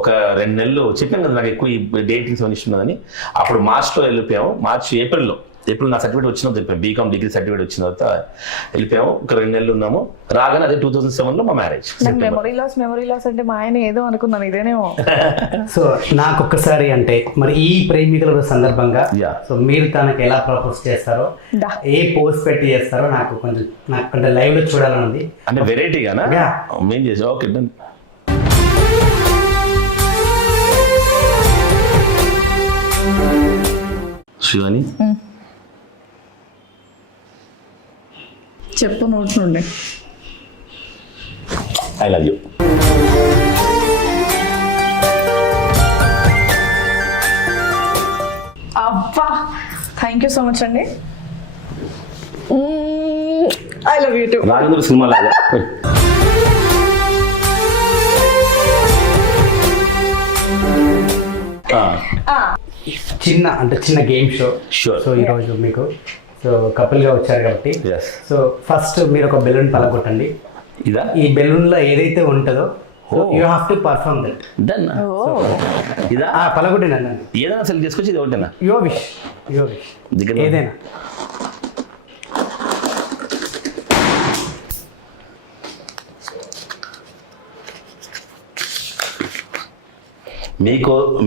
ఒక 2 నెలలు చెప్పాను కదా నాకు ఎక్కువ ఈ డేటింగ్ ఇష్టం ఉన్నదని. అప్పుడు మార్చ్లో వెళ్ళిపోయాము. ఏప్రిల్ నా సర్టిఫికేట్ వచ్చిన తెలిపాము. బీకామ్ డిగ్రీ సర్టిఫికేట్ వచ్చిన తర్వాత వెళ్ళిపోయాము. ఒక 2 నెలలు ఉన్నాము. రాగానే అదే 2007లో మా మ్యారేజ్. మెమరీ లాస్ అంటే మా ఆయన ఏదో అనుకున్నాను ఇదేనేమో. సో నాకు ఒక్కసారి అంటే మరి ఈ ప్రేమికుల రోజు సందర్భంగా సో మీరు తనకి ఎలా ప్రపోజ్ చేస్తారో, ఏ పోస్ట్ పెట్టి చేస్తారో నాకు అంటే లైవ్ లో చూడాలని ఉంది. అంటే వెరైటీగానా మేము చేసాం. Okay done. శివాని చెప్పు నోట్ నుండి. I love you. అబ్బా థ్యాంక్ యూ సో మచ్ అండి. I love you two. Rajendra cinema లాగా. చిన్న గేమ్ షో. Sure. సో ఈరోజు మీకు సో కపుల్గా వచ్చారు కాబట్టి సో ఫస్ట్ మీరు ఒక బెలూన్ పలగొట్టండి. ఇదా? ఈ బెలూన్ లో ఏదైతే ఉంటుందో you have to perform that. Done. ఇదా? పలగొట్టండి అన్న. ఏదైనా సెలెక్ట్ చేసుకొచ్చి ఇది ఒకటేనా? యువర్ విష్ ఏదైనా.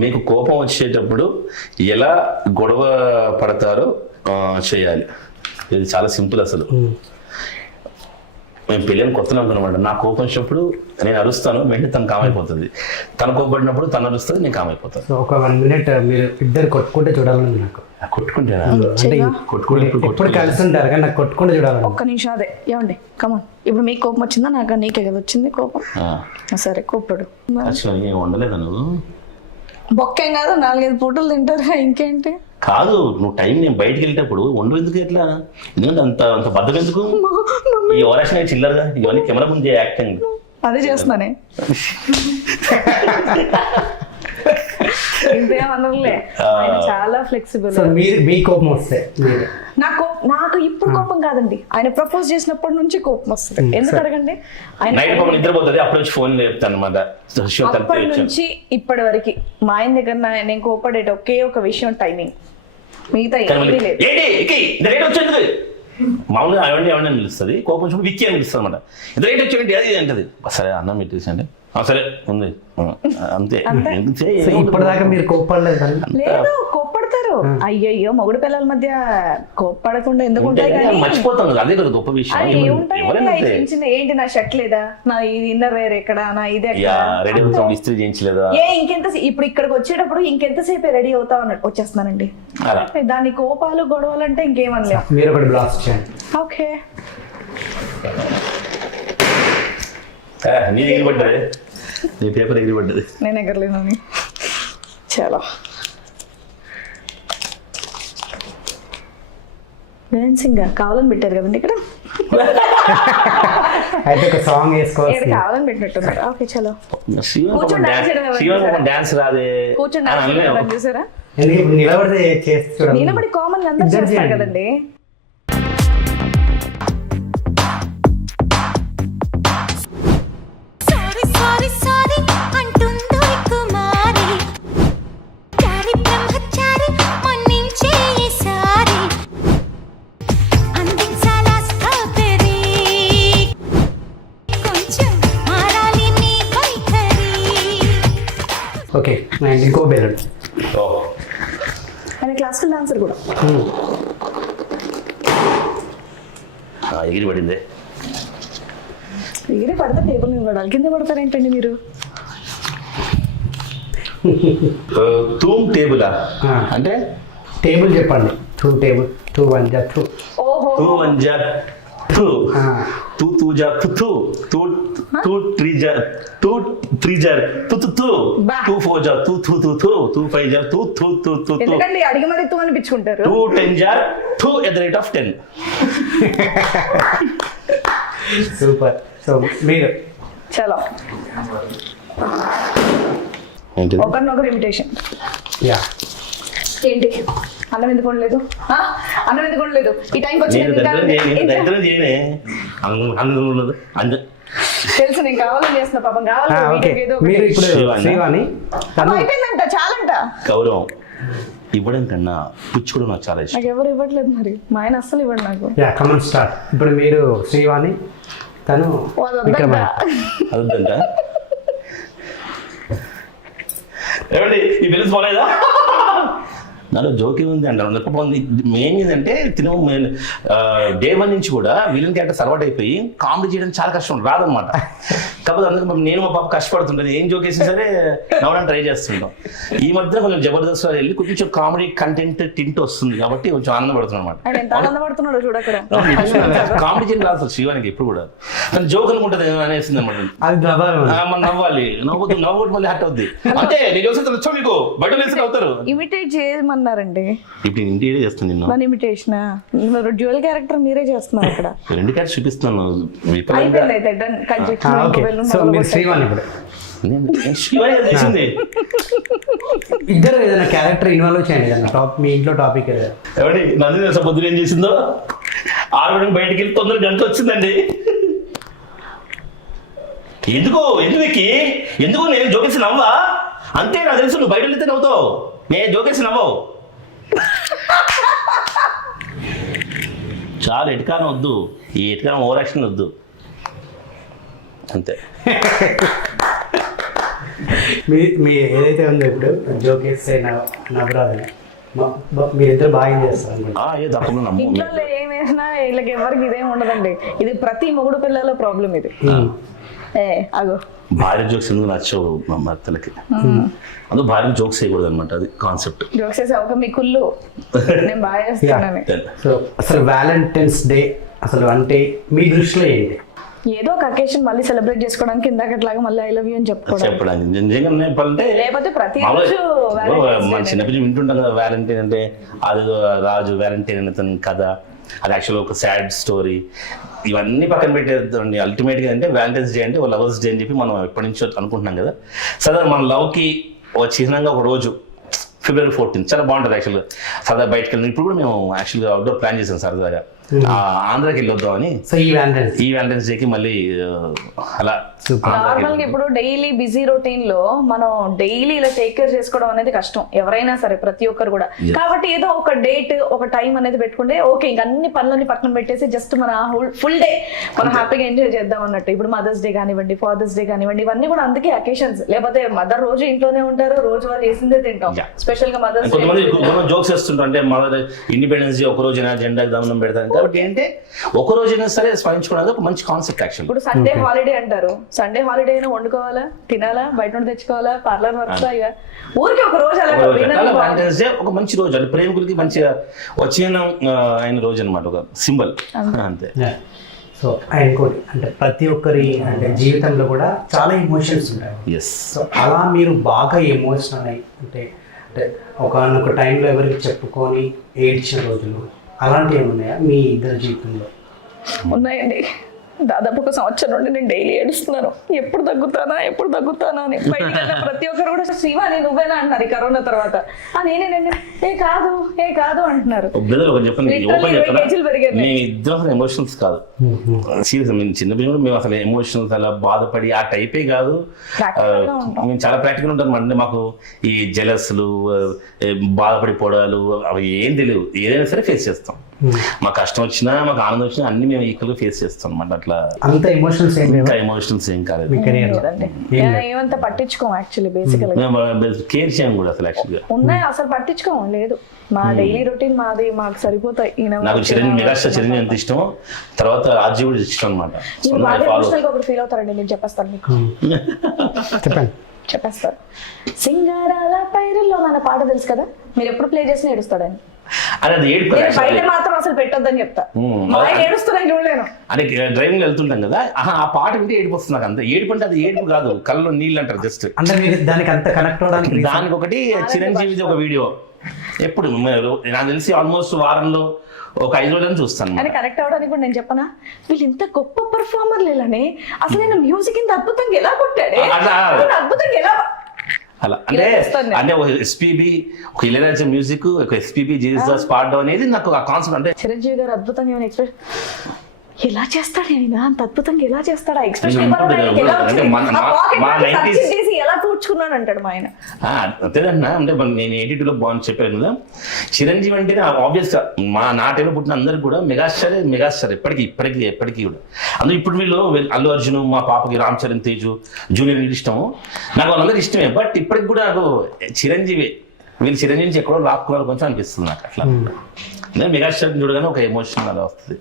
మీకు కోపం వచ్చేటప్పుడు ఎలా గొడవ పడతారో చేయాలి. ఇది చాలా సింపుల్. అసలు మేము పెళ్ళని కొత్తలో అనమాట. నా కోపం వచ్చినప్పుడు నేను అరుస్తాను, వెంటనే తను కామైపోతుంది. తను కోపడినప్పుడు తను అరుస్తుంది, నేను కామైపోతాను. ఒక 1 minute మీరు ఇద్దరు కొట్టుకుంటే చూడాలని నాకు. కొట్టుకుంటేనా? అంటే ఎప్పుడు కలిసి ఉంటారు కానీ నాకు కొట్టుకుంటే చూడాలని. ఒక్క నిమిషం. అదే ఏమండి కమాన్. ఇప్పుడు మీకు కోపం వచ్చిందా? నీకే కదా వచ్చింది కోపం. సరే కోపడు. ఏం వండలేదా నువ్వు? బొక్కేం కాదు, 4-5 పూటలు తింటారా ఇంకేంటి? కాదు, నువ్వు టైం నేను బయటకు వెళ్ళేటప్పుడు వండు ఎందుకు ఎట్లా? ఎందుకంటే అంత బద్దం ఎందుకు? ఈ ఓరాషన్ చిల్లరగా ఇవన్నీ కెమెరా ముందు యాక్టింగ్ అదే చేస్తున్నానే. ఇంతేమనలే, చాలా ఫ్లెక్సిబుల్. మీ కోపం వస్తే నాకు ఇప్పుడు కోపం కాదండి, ఆయన ప్రపోజ్ చేసినప్పటి నుంచి కోపం వస్తుంది. ఎందుకు అడగండి? నిద్రపోతుంది అప్పుడు ఫోన్ లేపుతాను అనమాట. అప్పటి నుంచి ఇప్పటి వరకు మా ఆయన దగ్గర నేను కోపడేట ఒకే ఒక విషయం టైమింగ్. మిగతా ఏమీ లేదు. మామూలుగా ఎవరిని నిలుస్తుంది, కోపం వచ్చి విక్కీ అని పిలుస్తుంది అనమాట. ఇది రేట్ వచ్చేయండి అది అంటది. సరే అన్నం పెట్టేసండి, సరే ఉంది అంతే. ఇప్పటిదాకా మీరు కోప్పడలేదు? లేదు, కోప్పడతారు. అయ్యయ్యో మొగుడు పిల్లల మధ్య కోప్పడకుండా ఎందుకు ఉంటాయి? మర్చిపోతాం, అదే కదా గొప్ప విషయం. ఏంటి నా షర్ట్ లేదా, నా ఇన్నర్ వేర్ ఎక్కడ, నా ఇది రెడీ ఇస్త్రీ చేయించలేదా? ఇంకెంత ఇప్పుడు ఇక్కడికి వచ్చేటప్పుడు ఇంకెంతసేపు రెడీ అవుతా ఉన్నట్టు వచ్చేస్తున్నానండి. దాని కోపాలు గొడవలు అంటే ఇంకేమనలేము. మీరు ఒకటి బ్లాస్ట్ చేయండి. ఓకే. నీ ఎగిరిపడ్డది, నీ పేపర్ ఎగిరిపడ్డది, నేను ఎగరలేను. చాలా డాన్సింగ్ కావాలని పెట్టారు కదండి ఇక్కడ. అయితే ఒక సాంగ్ వేసుకోవాలి, కావాలని పెట్టినట్టున్నారు. ఓకే చలో. డాన్స్ రాదే, కూర్చొని చూసారా? నిలబడితే చేస్తే నిలబడి కామన్ అందరూ చేస్తారు కదండి. ఓకే, ఇంకో బెలూన్. ఆయన క్లాసికల్ డాన్సర్ కూడా. ఎగిరి పడింది. ఎగిరి పడితే టేబుల్ మీద పడాలి, కింద పడతారేంటండి మీరు? తూమ్ టేబులా అంటే? టేబుల్ చెప్పండి. 2 టేబుల్, 2 1 జా 2. ఓహో, 2 1 జా 2, 2 2 జా 2, 2 3 జా 2, 3 జా 2, 2 4 జా 2, 2 5 జా 2, 2. ఎందుకండి అడిగి మరి 2 అనిపించుకుంటారు? 2 10 జా 2 సూపర్. సో మీరు చలో ఒకరినొకరు ఇమిటేషన్. యా. ఏంటి అన్నం ఎందుకు వండలేదు? అన్నం ఎందుకు వండలేదు? ఈ టైంకి వచ్చి అందరూ ఉన్నది అంతే. తెలుసు నేను కావాలని చేస్తున్నా పాపం కావాలని ఓకే వీడియోకి ఏదో ఒకటి. మీరు ఇప్పుడు శ్రీవాణి? శ్రీవాణి తను అయిపోయిందంట చాలంట. గౌరవం ఇవ్వడం కన్నా పుచ్చుకోవడం నాకు చాలా ఇష్టం. నాకు ఎవరు ఇవ్వట్లేదు మరి, మా ఆయన అస్సలు ఇవ్వడు నాకు. Yeah come on start. ఇప్పుడు మీరు శ్రీవాణి, తను విక్రమాయ. అదంట ఏమండి ఈ బిల్స్ పోలేదా? నాలో జోకి ఉంది అంటారు. లేకపోతే మెయిన్ ఏంటంటే తిను డే 1 నుంచి కూడా విలన్ క్యారెక్టర్స్ అలవాటు అయిపోయి కామెడీ చేయడం చాలా కష్టం, రాదనమాట. కాకపోతే అందుకు నేను మా పాప కష్టపడుతుంటాను, ఏం జోక్ వేసినా సరే నవ్వడానికి ట్రై చేస్తుంటాం. ఈ మధ్య కొంచెం జబర్దస్త్ వెళ్ళి కొంచెం కామెడీ కంటెంట్ టింట్ వస్తుంది కాబట్టి కొంచెం ఆనందపడుతున్నాం అనమాట. ఆయన ఎంత ఆనందపడుతున్నాడో చూడక్కడ. కామెడీ చేయడం రాదు అసలు శివానికి ఎప్పుడు కూడా. కానీ జోక్ అనుకుంటుంది అనేసింది అనమాట. అది మనం నవ్వాలి, నవ్వుతూ మళ్ళీ హట్ అవుద్ది. అంటే నేను చూసి వచ్చా మీకు బయట వేసుకుని అవుతారు. ఇమిటేట్ చేయమన్నారండి. ఇప్పుడు ఇంటి చేస్తుంది నిన్న మన ఇమిటేషన్ డ్యూయల్ క్యారెక్టర్ మీరే చేస్తున్నారు ఇక్కడ. 2 క్యారెక్టర్ చూపిస్తున్నాను. అయిపోయింది అయితే done. Cut చేసి ఓకే వెళ్ళి సో మీరు శ్రీవాణి ఇప్పుడు చేసింది. ఇద్దరు ఏదైనా క్యారెక్టర్ ఇన్వాల్వ్ చేయండి, ఏదైనా మీ ఇంట్లో టాపిక్ ఏదైనా. ఏమండి నందిని తెలుసా పొద్దున ఏం చేసిందో? 6 గంటలకు బయటికి వెళ్ళి 9 గంటలు వచ్చిందండి. ఎందుకు ఎందుకు నేను జోకేసి నవ్వా? అంతే నాకు తెలుసు, నువ్వు బయట వెళ్తే నవ్వుతావు, నేను జోకేసి నవ్వవు. చాలా ఎటుకానం వద్దు, ఈ ఎటుకానం ఓవర్ యాక్షన్ వద్దు, అంతే. మీ ఏదైతే ఉందో ఇప్పుడు జోకేస్తే నవ్వరాదని మీరిద్దరు బాగా ఏం చేస్తారు అనుకుంటా. ఏ తప్పకుండా నమ్ము. ఇంట్లో ఏమైనా వీళ్ళకి ఎవరికి ఇదేం ఉండదండి. ఇది ప్రతి మొగుడు పిల్లల ప్రాబ్లం ఇది. అగో భార్య జోక్స్ ఎందుకు నచ్చవు మా భర్తలకి, అందుకు భార్య జోక్స్ చేయకూడదు అనమాట, అది కాన్సెప్ట్. జోక్స్ చేసే ఒక మీ కుళ్ళు నేను బాగా చేస్తున్నాను. సో అసలు వ్యాలంటైన్స్ డే అసలు అంటే మీ దృష్టిలో ఏంటి? ఏదో ఒక అకేషన్ మళ్ళీ సెలబ్రేట్ చేసుకోవడానికి ఇందాకట్లాగా మళ్ళీ ఐ లవ్ యూ అని చెప్పడానికి నిజంగా చెప్పాలంటే లేకపోతే ప్రతి రోజు మన చిన్నపిల్లలు వింటుంటాం కదా వ్యాలంటైన్ అంటే, అది రాజు వ్యాలంటైన్ అనే తన కథ, అది యాక్చువల్గా ఒక సాడ్ స్టోరీ. ఇవన్నీ పక్కన పెట్టేదండి. అల్టిమేట్గా అంటే వ్యాలంటైన్స్ డే అంటే లవర్స్ డే అని చెప్పి మనం ఎప్పటి నుంచో అనుకుంటున్నాం కదా. సదా మన లవ్కి చిహ్నంగా ఒక రోజు February 14 చాలా బాగుంటుంది యాక్చువల్గా. సరదా బయటకు వెళ్ళి ఇప్పుడు కూడా మేము యాక్చువల్గా అవుట్డోర్ ప్లాన్ చేసాం సరదాగా ఆంధ్రాకి వెళ్ళొద్దామని. సో ఈ వ్యాలంటైన్స్ డేకి మళ్ళీ అలా నార్మల్ గా ఇప్పుడు డైలీ బిజీ రొటీన్ లో మనం డైలీ ఇలా టేక్ కేర్ చేసుకోవడం అనేది కష్టం, ఎవరైనా సరే ప్రతి ఒక్కరు కూడా. కాబట్టి ఏదో ఒక డేట్ ఒక టైం అనేది పెట్టుకుంటే ఓకే, ఇంక అన్ని పనులని పక్కన పెట్టేసి జస్ట్ మన ఫుల్ డే మనం హ్యాపీగా ఎంజాయ్ చేద్దాం అన్నట్టు. ఇప్పుడు మదర్స్ డే కానివ్వండి, ఫాదర్స్ డే కానివ్వండి, ఇవన్నీ కూడా అందుకే అకేషన్స్. లేకపోతే మదర్ రోజు ఇంట్లోనే ఉంటారు, రోజు వాళ్ళు చేసిందే తింటాం. స్పెషల్ గా మదర్స్ కొంతమంది జోక్స్ వేస్తుంటారు, అంటే మదర్ ఇండిపెండెన్స్ డే ఒక రోజైనా జెండాకి దమనం పెడతారు కాబట్టి ఏంటంటే ఒక రోజైనా సరే స్మరించుకోవడానికి ఒక మంచి కాన్సెప్ట్ యాక్చువల్. ఇప్పుడు సండే హాలిడే అంటారు, సండే హాలిడే అయినా వండుకోవాలా, తినాలా, బయట నుండి తెచ్చుకోవాలా, పార్లర్ వర్క్స్ ఊరికి ఒక రోజు అలా. వ్యాలంటైన్స్ డే ఒక మంచి రోజు, అంటే ప్రేమికులకి మంచిగా వచ్చిన ఆయన రోజు అనమాట, ఒక సింబల్ అంతే. సో ఇంకోటి అంటే ప్రతి ఒక్కరి అంటే జీవితంలో కూడా చాలా ఎమోషన్స్ ఉంటాయి. ఎస్. సో అలా మీరు బాగా ఎమోషనల్ అయ్యి అంటే అంటే ఒకనొక టైంలో ఎవరికి చెప్పుకొని ఏడ్చిన రోజులు అలాంటివి ఏమున్నాయా మీ ఇద్దరు జీవితంలో? ఉన్నాయండి. దాదాపు 1 సంవత్సరం నుండి నేను డైలీ ఏడుస్తున్నాను, ఎప్పుడు తగ్గుతానా అని. బయటికి వెళ్ళిన ప్రతి ఒక్కరు కూడా శ్రీవాణి నువ్వేనా అంటున్నారు ఈ కరోనా తర్వాత. నేనేనండి ఏ కాదు అంటున్నారు. కేజీలు పెరిగారు. మేము ఇద్దరం ఎమోషనల్స్ కాదు, సీరియస్. మేము చిన్నప్పుడు మేము అసలు ఎమోషనల్స్ అలా బాధపడి ఆ టైపే కాదు, మేము చాలా ప్రాక్టికల్ ఉంటాం. అంటే మాకు ఈ జెలస్లు బాధపడిపోవడాలు అవి ఏం తెలియదు, ఏదైనా సరే ఫేస్ చేస్తాం. మాకు కష్టం వచ్చినా మాకు ఆనందం వచ్చినా అన్ని మేము ఈక్వల్ గా ఫేస్ చేస్తాం అనమాట. అట్లా అంత ఎమోషనల్స్ ఏం కాలేదు. ఏమంతా పట్టించుకోం యాక్చువల్లీ, బేసికల్ కేర్ చేయం కూడా అసలు యాక్చువల్గా. ఉన్నాయి అసలు పట్టించుకోం లేదు. మా డైలీ రొటీన్ మాది, మాకు సరిపోతాయి. నాకు మెగాస్టార్ చిరంజీవి ఎంత ఇష్టం, తర్వాత రాజీవ్ కూడా ఇష్టం అనమాట. ఒకటి ఫీల్ అవుతారండి, నేను చెప్పేస్తాను మీకు. చెప్పేస్తారు. సింగారాల పైరుల్లో మన పాట తెలుసు కదా, మీరు ఎప్పుడు ప్లే చేసినా ఏడుస్తాడని. బయట మాత్రం అసలు పెట్టొద్దని చెప్తా, ఏడుస్తున్నాను చూడలేను. అంటే డ్రైవింగ్ వెళ్తుంటాం కదా, ఆ పాట వింటే ఏడుపు వస్తుంది నాకు. అంతే ఏడుపు అంటే అది ఏడుపు కాదు, కళ్ళలో నీళ్ళు అంటారు జస్ట్. అంటే దానికి అంత కనెక్ట్ అవడానికి దానికి ఒకటి చిరంజీవి ఒక వీడియో ఎప్పుడు నాకు తెలిసి ఆల్మోస్ట్ వారంలో ఒక 5 రోజులని చూస్తాను. అని కనెక్ట్ అవడానికి కూడా నేను చెప్పనా, వీళ్ళు ఇంత గొప్ప పర్ఫార్మర్ లేదని అసలు నేను మ్యూజిక్ ఇంత అద్భుతంగా ఎలా కొట్టాడే, అద్భుతంగా ఎలా అలా అంటే ఒక ఎస్పీబీ, ఒక ఇళయరాజా మ్యూజిక్, ఒక ఎస్పీబీ జీసస్ పాడడం అనేది నాకు ఆ కాన్సెప్ట్. అంటే చిరంజీవి గారు అద్భుతంగా ఎక్స్ప్రెస్ ఎలా చేస్తాడు ఆయన అంత అద్భుతంగా ఎలా చేస్తాడు? ఆ ఎక్స్ప్రెషన్ అంటే మా 90s చేసి ఎలా కూర్చుకున్నాడు అంటాడు మా ఆయన. అంతేదన్నా అంటే నేను 82లో బాగుంది చెప్పాను కదా, చిరంజీవి అంటేనే ఆబ్వియస్ గా నా టైంలో పుట్టిన అందరికి కూడా మెగాస్టార్ ఎప్పటికీ కూడా. అందులో ఇప్పుడు వీళ్ళు అల్లు అర్జున్, మా పాపకి రామ్ చరణ్ తేజు జూనియర్ ఇష్టము, నాకు వాళ్ళందరూ ఇష్టమే. బట్ ఇప్పటికి కూడా నాకు వీళ్ళు చిరంజీవి నుంచి ఎక్కడో లాక్కున్నారు కొంచెం అనిపిస్తుంది నాకు అట్లా. మెగాస్టార్ చూడగానే ఒక ఎమోషన్ అలా వస్తుంది.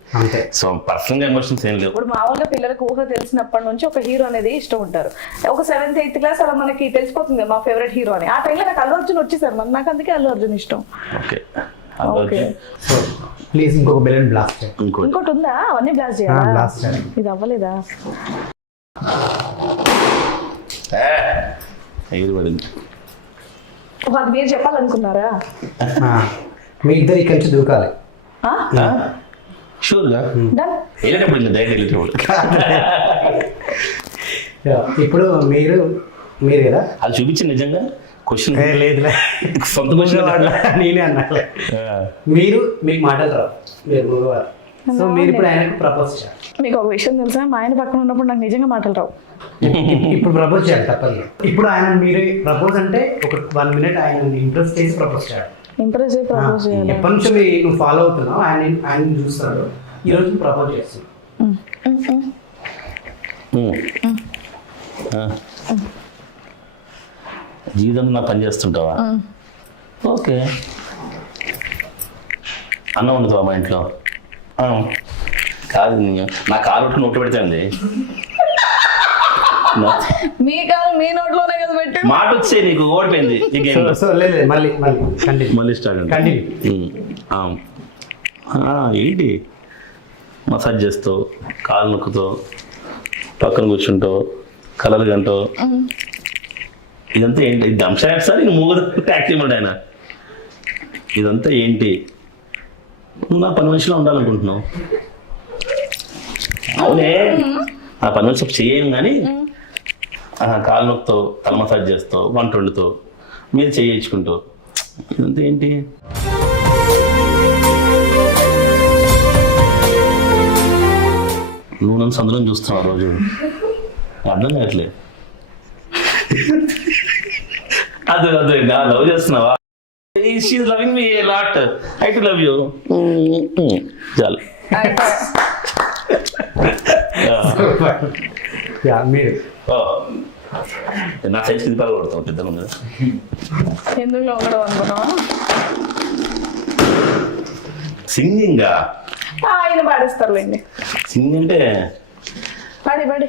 సో పర్సనల్ గా ఎమోషన్స్ ఏం లేవు. ఇప్పుడు మామూలుగా పిల్లలకు ఊహ తెలిసినప్పటి నుంచి ఒక హీరో అనేది ఇష్టం ఉంటారు. ఒక 7th 8th క్లాస్ అలా మనకి తెలిసిపోతుంది మా ఫేవరెట్ హీరో అని. ఆ టైంలో నాకు అల్లు అర్జున్ వచ్చేసారు, మరి నాకు అందుకే అల్లు అర్జున్ ఇష్టం. ఓకే సో ప్లీజ్ ఇంకొక బెలూన్ బ్లాస్ట్. ఇంకోటి ఉందా? అవన్నీ బ్లాస్ట్ చేయాలి. ఇది అవ్వలేదా? అది మీరు చెప్పాలనుకున్నారా? మీ ఇద్దరు ఇక్కడి నుంచి దూకాలి. షూర్గా వెళ్ళేటప్పుడు ఇంకా ధైర్యం వెళ్ళేటప్పుడు. ఇప్పుడు మీరు కదా అది చూపించి నిజంగా క్వశ్చన్ లేదు సొంత క్వశ్చన్ నేనే అన్నా. మీకు మాటలు రావు, మీరు మగవారు. సో మీరు ఇప్పుడు ఆయనకు ప్రపోజ్ చేయాలి. మీకు ఒక విషయం తెలుసా, మా ఆయన పక్కన ఉన్నప్పుడు నాకు నిజంగా మాటలు రావు. ఇప్పుడు ప్రపోజ్ చేయాలి తప్పదు. ఇప్పుడు ఆయన మీరు ప్రపోజ్ అంటే ఒక 1 minute ఆయన ఇంప్రెస్ చేసి ప్రపోజ్ చేయాలి. ఇంప్రెస్ చేసి ప్రపోజ్ చేయాలి. ఎప్పటి నుంచి నువ్వు ఫాలో అవుతున్నావు, ఆయన చూస్తాడు, ఈ రోజు ప్రపోజ్ చేస్తున్నావు. జీవితంలో నా పని చేస్తుంటావా? ఓకే. అన్నం ఉండదు మా ఇంట్లో? కాదు, నా కాలు ఒట్టు నోట్లు పెడతాండి. మీ కాలు మీ నోట్లోనే కదా పెట్టి మాట వచ్చే నీకు ఓడిపోయింది. మళ్ళీ స్టార్ట్ అండి. ఏంటి మసాజ్ చేస్తావు, కాలు నొక్కుతావు, పక్కన కూర్చుంటావు, కలలు గంటావు, ఇదంతా ఏంటి? ఇది అంశాలు సార్ నేను మూగ యాక్టివ్ ఆయన. ఇదంతా ఏంటి? నువ్వు నా పని మనిషిలో ఉండాలనుకుంటున్నావు? అవునే, ఆ పని మనిషి చేయను కానీ కాలు నొక్కుతావు, తల మసాజ్ చేస్తావు, వంట వండుతావు, మీరు చేయించుకుంటావు, ఇదంతా ఏంటి? నువ్వు నన్ను సందులో చూస్తున్నావు ఆ రోజు, అర్థం కావట్లే. అదే నా లవ్ చేస్తున్నావా? She's loving me a lot, I too love you. చాలు. మీరు నా సైజ్ కింద పగల కొడతాం పెద్ద ముందు. ఎందుకు ఒకడు అనుకున్నావా? సింగింగ్ ఆయన పాడిస్తారులేండి. సింగ్ అంటే పాడి.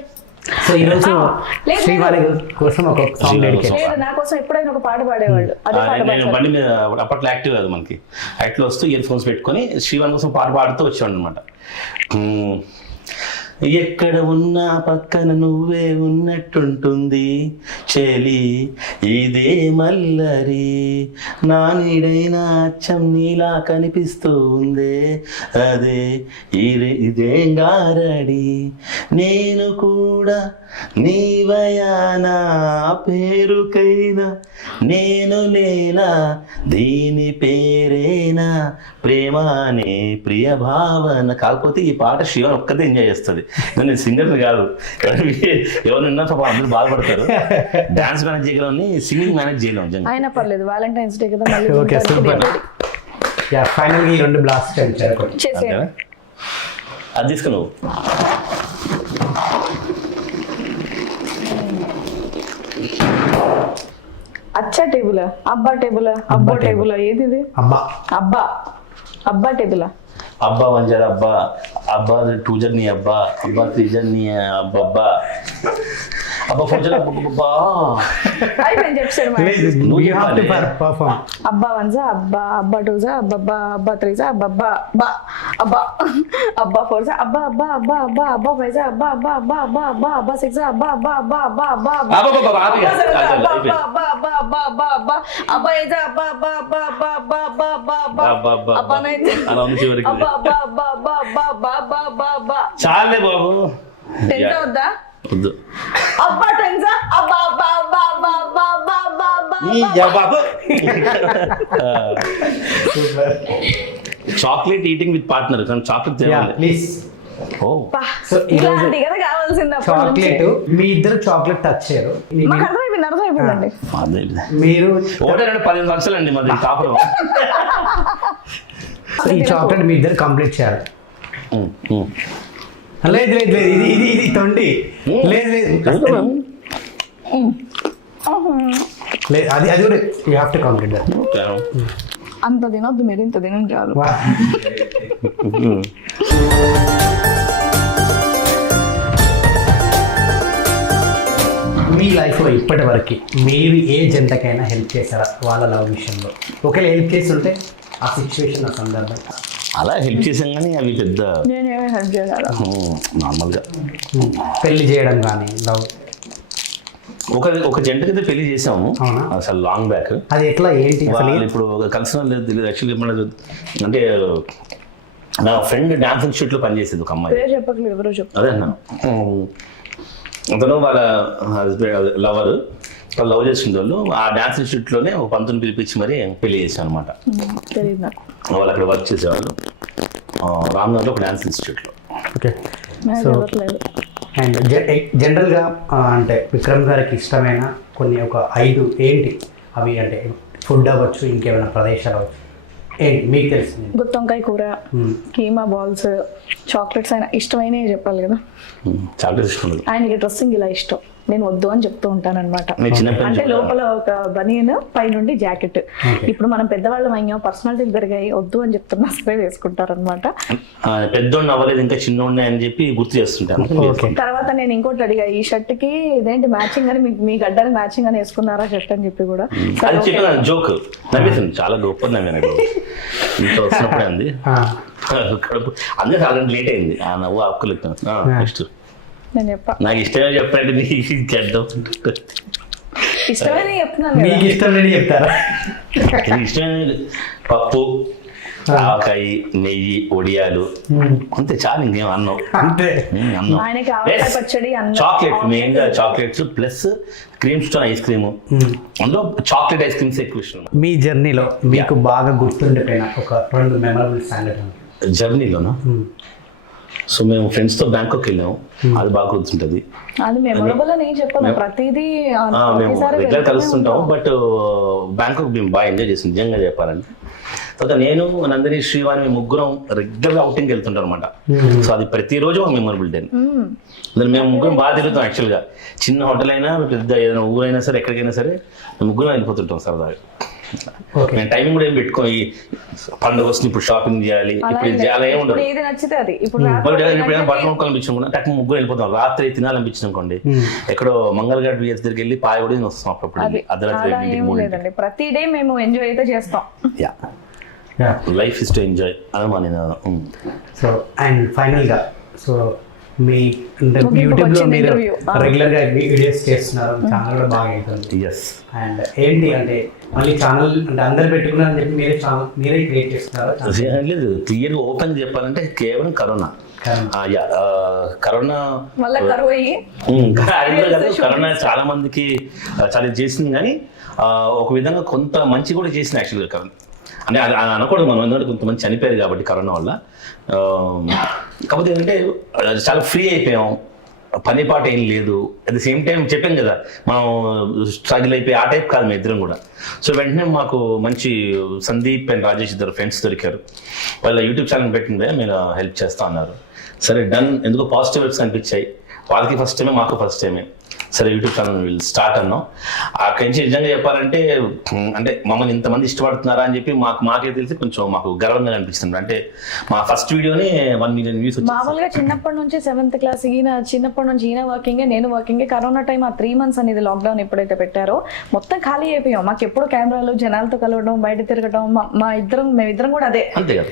సో ఈరోజు శ్రీవారి కోసం ఒక సాంగ్ డెడికేట్. లేదు, నా కోసం ఎప్పుడైనా ఒక పాట పాడేవాళ్ళు. అదే పాట నేను బండి మీద అప్పట్లో యాక్టివ్ కాదు మనకి, యాక్టివ్ వస్తూ ఇయర్ ఫోన్స్ పెట్టుకొని శ్రీవారి కోసం పాట పాడుతూ వచ్చాడు అనమాట. ఎక్కడ ఉన్నా పక్కన నువ్వే ఉన్నట్టుంటుంది చెలి, ఇదే మల్లరి, నా నీడైనా అచ్చం నీలా కనిపిస్తూ ఉందే, అదే ఇదేం గారడి, నేను కూడా నీ వయానా, పేరుకైనా నేను లేనా, దీని పేరేనా ప్రేమ అనే ప్రియ భావన. కాకపోతే ఈ పాట శివ ఒక్కతే ఎంజాయ్ చేస్తుంది, నేను సింగర్ కాదు. ఎవరు విన్నా అందరూ బాధపడతారు. డాన్స్ మేనేజ్ చేయగలం, సింగింగ్ మేనేజ్ చేయలేం. అయినా పర్లేదు, వాలంటైన్స్ డే కదా. ఫైనల్ గా ఈ 2 బ్లాస్ట్ చేసేయండి. అది తీసుకు నువ్వు. అచ్చా టేబుల్, అబ్బా టేబుల్, అబ్బా టేబుల్, ఏది ఇది? అబ్బా టేబుల్. అబ్బా 1 జర్ అబ్బా, అబ్బా 2 జర్ నీ అబ్బా, అబ్బా 3 జర్ నీ అబ్బా, అబ్బా 4 జర్ అబ్బా. అయిపోయింది చెప్పారు. అబ్బా 1 జా అబ్బా, అబ్బా 2 జా అబ్బా, అబ్బా 3 జా అబ్బా, అబ్బా అబ్బా 4 జా అబ్బా, అబ్బా అబ్బా అబ్బా అబ్బా 5 జా అబ్బా, అబ్బా అబ్బా అబ్బా అబ్బా అబ్బా 6 జా అబ్బా, అబ్బా అబ్బా అబ్బా అబ్బా అబ్బా అబ్బా అబ్బా అబ్బా అబ్బా అబ్బా అబ్బా అబ్బా 8 జా అబ్బా, అబ్బా అబ్బా అబ్బా అబ్బా అబ్బా అబ్బా అబ్బా అబ్బా 9 జా అబ్బా, అబ్బా అబ్బా అబ్బా అబ్బా అబ్బా అబ్బా అబ్బా అబ్బా. చాలే బాబు, 10 వద్దా? వద్దు. అబ్బా 10 జా అబ్బా, అబ్బా అబ్బా అబ్బా అబ్బా అబ్బా అబ్బా అబ్బా. చాక్లెట్ ఈటింగ్ విత్ పార్ట్నర్, కానీ చాక్లెట్ తినాలి. ప్లీజ్ ఓ సో ఈరోజు ఇలాంటి కదా కావాల్సింది అప్పటి నుంచి. చాక్లెట్ మీ ఇద్దరు చాక్లెట్ టచ్ చేయరు మాకు అర్థమైపోయిందండి. మీరు ఒకటే 15 సంవత్సరాలు అండి మాది కాపురం. ఈ చాక్లెట్ మీ ఇద్దరు కంప్లీట్ చేయాలి. లేదు లేదు లేదు ఇది ఇది ఇది తొండి లేదు లేదు లేదు అది అది కూడా you have to complete that. అంత తినొద్దు మీరు, ఇంత తినం చాలు. మీ లైఫ్లో ఇప్పటి వరకు మీరు ఏ జంటకైనా హెల్ప్ చేశారా వాళ్ళ లవ్ విషయంలో? ఒకవేళ హెల్ప్ చేసి ఉంటే ఆ సిచ్యువేషన్ ఆ సందర్భం అలా హెల్ప్ చేసాం కానీ అవి పెద్ద నేనేమీ హెల్ప్ చేయాలి. నార్మల్గా పెళ్లి చేయడం కానీ లవ్ ఒక జంటకి అయితే పెళ్లి చేసాము అవునా? అసలు లాంగ్ బ్యాక్. అది ఎట్లా ఏంటి అసలు? వాళ్ళు ఇప్పుడు కలిసిన లేదు తెలియదు యాక్చువల్లీ. అంటే నా ఫ్రెండ్ డాన్స్ ఇన్స్టిట్యూట్లో పనిచేసేది ఒక అమ్మాయి. పేరు చెప్పట్లేదు, ఎవరో చెప్పు. అదే అన్న అతను వాళ్ళ హస్బెండ్ లవర్ లవ్ చేసిన వాళ్ళు ఆ డాన్స్ ఇన్స్టిట్యూట్లోనే ఒక పంతుని పిలిపించి మరి పెళ్లి చేశాను అనమాట. తెలియదు నాకు. వాళ్ళు అక్కడ వర్క్ చేసేవాళ్ళు రామ్నగర్లో ఒక డాన్స్ ఇన్స్టిట్యూట్లో. ఓకే నాకు సో చెప్పట్లేదు. అండ్ జనరల్గా అంటే విక్రమ్ గారికి ఇష్టమైన కొన్ని ఒక 5 ఏంటి అవి? అంటే ఫుడ్ అవ్వచ్చు, ఇంకేమైనా ప్రదేశాలు అవ్వచ్చు, ఏంటి మీకు తెలిసింది? గుత్తొంకాయ కూర, కీమా బాల్స్, చాక్లెట్స్ అయినా ఇష్టమైనవి చెప్పాలి కదా. చాలా ఇష్టం. ఆయనకి డ్రెస్సింగ్ ఇలా ఇష్టం, నేను వద్దు అని చెప్తూ ఉంటాను అనమాట. నేను చిన్నప్పటి అంటే నుంచి లోపల ఒక బనియన్, పై నుండి జాకెట్. ఇప్పుడు మనం పెద్దవాళ్ళం అయ్యాం, పర్సనాలిటీలు పెరిగాయి, వద్దు అని చెప్తున్నా సరే వేసుకుంటారు అనమాట. పెద్దోడిని అవ్వలేదు ఇంకా చిన్నోడిని అని చెప్పి గుర్తు చేస్తుంటాను. తర్వాత నేను ఇంకోటి అడిగా, ఈ షర్ట్ కి ఇదేంటి మ్యాచింగ్ అని, మీ గడ్డని మ్యాచింగ్ అని వేసుకున్నారా షర్ట్ అని చెప్పి కూడా. అది చెప్పిన జోక్ నవ్వేసింది, చాలా గొప్పది నవ్వాను. ఇంట్లో వచ్చినప్పుడే అంది అందరూ అలాంటి లేట్ అయింది. ఆ నవ్వు ఆపుకోలేదు. నెక్స్ట్ నేను చెప్పా, నాకు ఇష్టమే చెప్పండి నీకు చెడ్డం. ఇష్టమైన చెప్తున్నాను మీకు ఇష్టం లేని చెప్తారా? ఇష్టమైన పప్పు, ఆవకాయ, నెయ్యి, ఒడియాలు, అంతే చాలు, ఇంకేం అన్నం. అంటే అన్నం, ఆయనకి ఆవకాయ పచ్చడి, అన్నం, చాక్లెట్, మెయిన్ గా chocolates plus cream stone ice cream. అందులో చాక్లెట్ ఐస్ క్రీమ్స్ ఎక్కువ ఇష్టం. మీ జర్నీలో మీకు బాగా గుర్తుండిపోయిన ఒక 2 మెమరబుల్ సంఘటన? జర్నీలోనా? సో మేము ఫ్రెండ్స్ తో బ్యాంకాక్ వెళ్ళాము, అది బాగా గుర్తుంటది. అది మెమొరబుల్ అని చెప్పాను, ప్రతిదీ మేము రెగ్యులర్ కలుస్తుంటాము, బట్ బ్యాంకాక్ మేము బాగా ఎంజాయ్ చేసాం నిజంగా చెప్పాలంటే. తర్వాత నేను, నందిని, శ్రీవాణి మేము ముగ్గురం రెగ్యులర్ అవుటింగ్ వెళ్తుంటాం అనమాట. సో అది ప్రతిరోజు ఒక మెమొరబుల్ డే. మేము ముగ్గురం బాగా తిరుగుతాం. యాక్చువల్గా చిన్న హోటల్ అయినా పెద్ద ఏదైనా ఊరైనా సరే ఎక్కడికైనా సరే ముగ్గురం వెళ్ళిపోతుంటాం సరదాగా. నేను టైం కూడా ఏం పెట్టుకోని పండుగ వస్తుంది ఇప్పుడు షాపింగ్ చేయాలి, ఇప్పుడు చేయాలి ఏమి ఉండదు. ఏది నచ్చితే అది. ఇప్పుడు బట్టలు కొనుక్కోవాలనిపించుకున్నా టక్ ముగ్గురు వెళ్ళిపోతాం. రాత్రి తినాలనిపించింది అనుకోండి, ఎక్కడో మంగళగడ్డ విఎస్ దగ్గరికి వెళ్ళి పాయ కూడా వస్తాం అప్పుడప్పుడు అర్ధరాత్రి. లేదండి, ప్రతి డే మేము ఎంజాయ్ అయితే చేస్తాం. లైఫ్ ఇస్ టు ఎంజాయ్ అది మా నినాదం. సో అండ్ ఫైనల్గా, సో మీ యూట్యూబ్లో మీరు రెగ్యులర్గా వీడియోస్ చేస్తున్నారు, ఛానల్ కూడా బాగా అవుతుంది. అండ్ ఏంటి అంటే మళ్ళీ ఛానల్ అంటే అందరు పెట్టుకున్నారని చెప్పి మీరే క్రియేట్ చేస్తున్నారు? లేదు, క్లియర్గా ఓపెన్ చెప్పాలంటే కేవలం కరోనా కరోనా చాలా మందికి చాలా చేసింది, కానీ ఒక విధంగా కొంత మంచి కూడా చేసింది యాక్చువల్గా కరోనా. అంటే అది అనకూడదు మనం, ఎందుకంటే కొంతమంది చనిపోయారు కాబట్టి కరోనా వల్ల. కాకపోతే ఏంటంటే చాలా ఫ్రీ అయిపోయాం, పని పాట ఏం లేదు. అట్ ది సేమ్ టైం చెప్పాం కదా మనం స్ట్రగుల్ అయిపోయి ఆ టైప్ కాదు మేము ఇద్దరం కూడా. సో వెంటనే మాకు మంచి సందీప్ అండ్ రాజేష్ ఇద్దరు ఫ్రెండ్స్ దొరికారు. వాళ్ళ యూట్యూబ్ ఛానల్ పెట్టిందే మీరు హెల్ప్ చేస్తా అన్నారు. సరే డన్, ఎందుకో పాజిటివ్ వైబ్స్ కనిపించాయి. వాళ్ళకి ఫస్ట్ టైమే, మాకు ఫస్ట్ టైమే. సరే యూట్యూబ్ ఛానల్ వీళ్ళు స్టార్ట్ అన్నాం. అక్కడి నుంచి నిజంగా చెప్పాలంటే అంటే మమ్మల్ని ఇంతమంది ఇష్టపడుతున్నారా అని చెప్పి మాకే తెలిసి కొంచెం మాకు గర్వంగా అనిపిస్తుంది. అంటే మా ఫస్ట్ వీడియోనే 1 మిలియన్ వ్యూస్ వచ్చింది. మామూలుగా చిన్నప్పటి నుంచి 7th క్లాస్ చిన్నప్పటి నుంచి ఈయన వర్కింగే, నేను వర్కింగే. కరోనా టైం ఆ 3 months అనేది లాక్డౌన్ ఎప్పుడైతే పెట్టారో మొత్తం ఖాళీ అయిపోయాం. మాకు ఎప్పుడు కెమెరాలు, జనాలతో కలవడం, బయట తిరగడం, మేమిద్దరం కూడా అదే. అంతే కదా,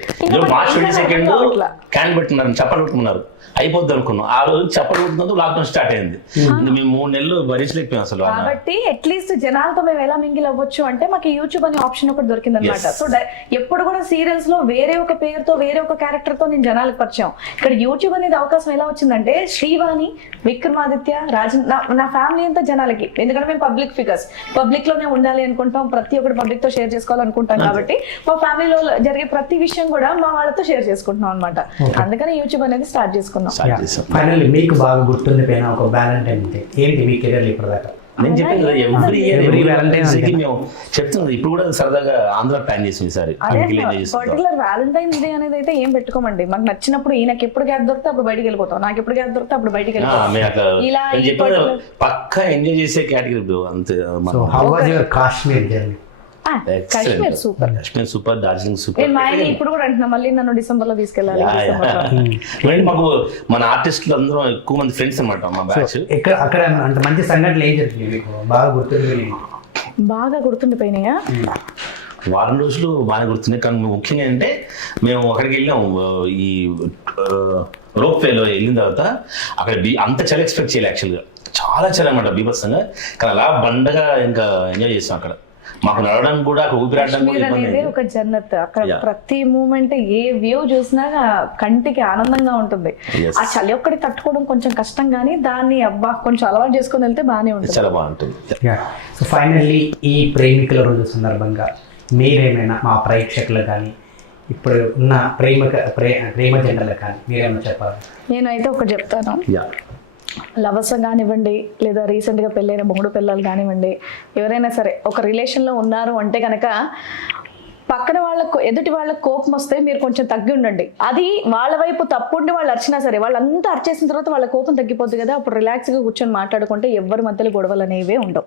మార్చ్ 22 క్యాన్ పెట్టున్నారు, చెప్పలు పెట్టుకున్నారు, అయిపోద్ది అనుకున్నాం. ఆ రోజు చెప్పలు పెట్టుకున్నందుకు లాక్డౌన్ స్టార్ట్ అయింది. మేము 3 నెలలు భరించలేకపోయాం అసలు కాబట్టి అట్లీస్ట్ జనాలతో మేము ఎలా మింగిల్ అవ్వచ్చు అంటే మాకు యూట్యూబ్ అనే ఆప్షన్ ఒకటి దొరికింది అనమాట. సో ఎప్పుడు కూడా సీరియల్స్ లో వేరే ఒక పేరుతో వేరే ఒక క్యారెక్టర్ తో నేను జనాలకు పరిచయం. ఇక్కడ యూట్యూబ్ అనేది అవకాశం ఎలా వచ్చిందంటే శ్రీవాణి, విక్రమాదిత్య, రాజన్, నా ఫ్యామిలీ అంతా జనాలకి. ఎందుకంటే మేము పబ్లిక్ ఫిగర్స్, పబ్లిక్ లోనే ఉండాలి అనుకుంటాం, ప్రతి ఒక్కటి పబ్లిక్ తో షేర్ చేసుకోవాలనుకుంటాం. కాబట్టి మా ఫ్యామిలీలో జరిగే ప్రతి విషయం కూడా మా వాళ్ళతో షేర్ చేసుకుంటున్నాం అనమాట. అందుకని యూట్యూబ్ అనేది స్టార్ట్ చేసుకున్నాం. ఫైనల్లీ మీకు బాగా గుర్తుండిపోయిన ఒక వ్యాలంటైన్ డే ఏంటి మీ కెరీర్ ఇప్పటిదాకా? నేను చెప్పాను కదా, ఎవ్రీ వ్యాలంటైన్స్ కి మేము చెప్తున్నాం. ఇప్పుడు కూడా సరదాగా ఆంధ్ర ప్లాన్ చేసాం ఈసారి. పర్టికులర్ వ్యాలంటైన్స్ డే అనేది అయితే ఏం పెట్టుకోమండి. మాకు నచ్చినప్పుడు ఈయనకి ఎప్పుడు గ్యాప్ దొరికితే అప్పుడు బయటికి వెళ్ళిపోతాం, నాకు ఎప్పుడు గ్యాప్ దొరికితే అప్పుడు బయటికి వెళ్ళిపోతాం. పక్కా ఎంజాయ్ చేసే కేటగిరీ అంతే. How was your Kashmir journey? Kashmir super, Kashmir super, Darjeeling super. నేను మా ఆయన ఇప్పుడు కూడా అంటున్నా మళ్ళీ నన్ను డిసెంబర్ లో తీసుకెళ్ళాలి. మాకు మన ఆర్టిస్టులు అందరూ ఎక్కువ మంది ఫ్రెండ్స్ అనమాట మా బ్యాచ్. అక్కడ అంటే మంచి సంఘటనలు ఏం జరిగింది మీకు బాగా గుర్తుండిపోయినాయి? బాగా గుర్తుండిపోయినాయా? వారం రోజులు బాగా గుర్తున్నాయి. కానీ ముఖ్యంగా అంటే మేము అక్కడికి వెళ్ళాం, ఈ రోప్ వేలో వెళ్ళిన తర్వాత అక్కడ అంత చలి ఎక్స్పెక్ట్ చేయాలి. యాక్చువల్గా చాలా చలి అనమాట, బీభత్సంగా. కానీ అలా బండగా ఇంకా ఎంజాయ్ చేస్తాం. అక్కడ మాకు నడవడానికి కూడా ఊపిరాడడానికి అనేది ఒక జన్నత్. అక్కడ ప్రతి మూమెంట్ ఏ వ్యూ చూసినా కంటికి ఆనందంగా ఉంటుంది. ఆ చలి ఒక్కటి తట్టుకోవడం కొంచెం కష్టం, కానీ దాన్ని అబ్బా కొంచెం అలవాటు చేసుకుని వెళ్తే బాగానే ఉంటుంది, చాలా బాగుంటుంది. సో ఫైనల్లీ ఈ ప్రేమికుల రోజు సందర్భంగా మీరేమైనా మా ప్రేక్షకులు కానీ ఇప్పుడు ఉన్న ప్రేమ జంటలకు కానీ మీరేమైనా చెప్పాలి? నేనైతే ఒకటి చెప్తాను. లవర్స్ కానివ్వండి, లేదా రీసెంట్గా పెళ్ళైన మొగుడు పిల్లలు కానివ్వండి, ఎవరైనా సరే ఒక రిలేషన్లో ఉన్నారు అంటే కనుక పక్కన వాళ్ళకు ఎదుటి వాళ్ళకి కోపం వస్తే మీరు కొంచెం తగ్గి ఉండండి. అది వాళ్ళ వైపు తప్పుండి వాళ్ళు అరిచినా సరే వాళ్ళంతా అరిచేసిన తర్వాత వాళ్ళ కోపం తగ్గిపోద్ది కదా, అప్పుడు రిలాక్స్గా కూర్చొని మాట్లాడుకుంటే ఎవరి మధ్యలో గొడవలు అనేవే ఉండవు.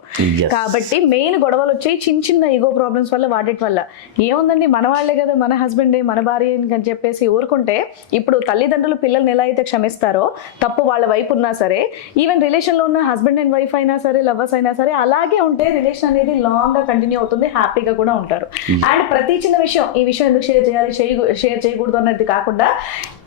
కాబట్టి మెయిన్ గొడవలు వచ్చి చిన్న చిన్న ఈగో ప్రాబ్లమ్స్ వల్ల వాటి వల్ల. ఏముందండి, మన వాళ్ళే కదా, మన హస్బెండే, మన భార్య అని చెప్పేసి ఊరుకుంటే ఇప్పుడు తల్లిదండ్రులు పిల్లల్ని ఎలా అయితే క్షమిస్తారో తప్పు వాళ్ళ వైపు ఉన్నా సరే, ఈవెన్ రిలేషన్లో ఉన్న హస్బెండ్ అండ్ వైఫ్ అయినా సరే, లవర్స్ అయినా సరే, అలాగే ఉంటే రిలేషన్ అనేది లాంగ్గా కంటిన్యూ అవుతుంది, హ్యాపీగా కూడా ఉంటారు. అండ్ ప్రతి చిన్న విషయం, ఈ విషయం ఎందుకు షేర్ చేయాలి, షేర్ చేయకూడదు అన్నది కాకుండా,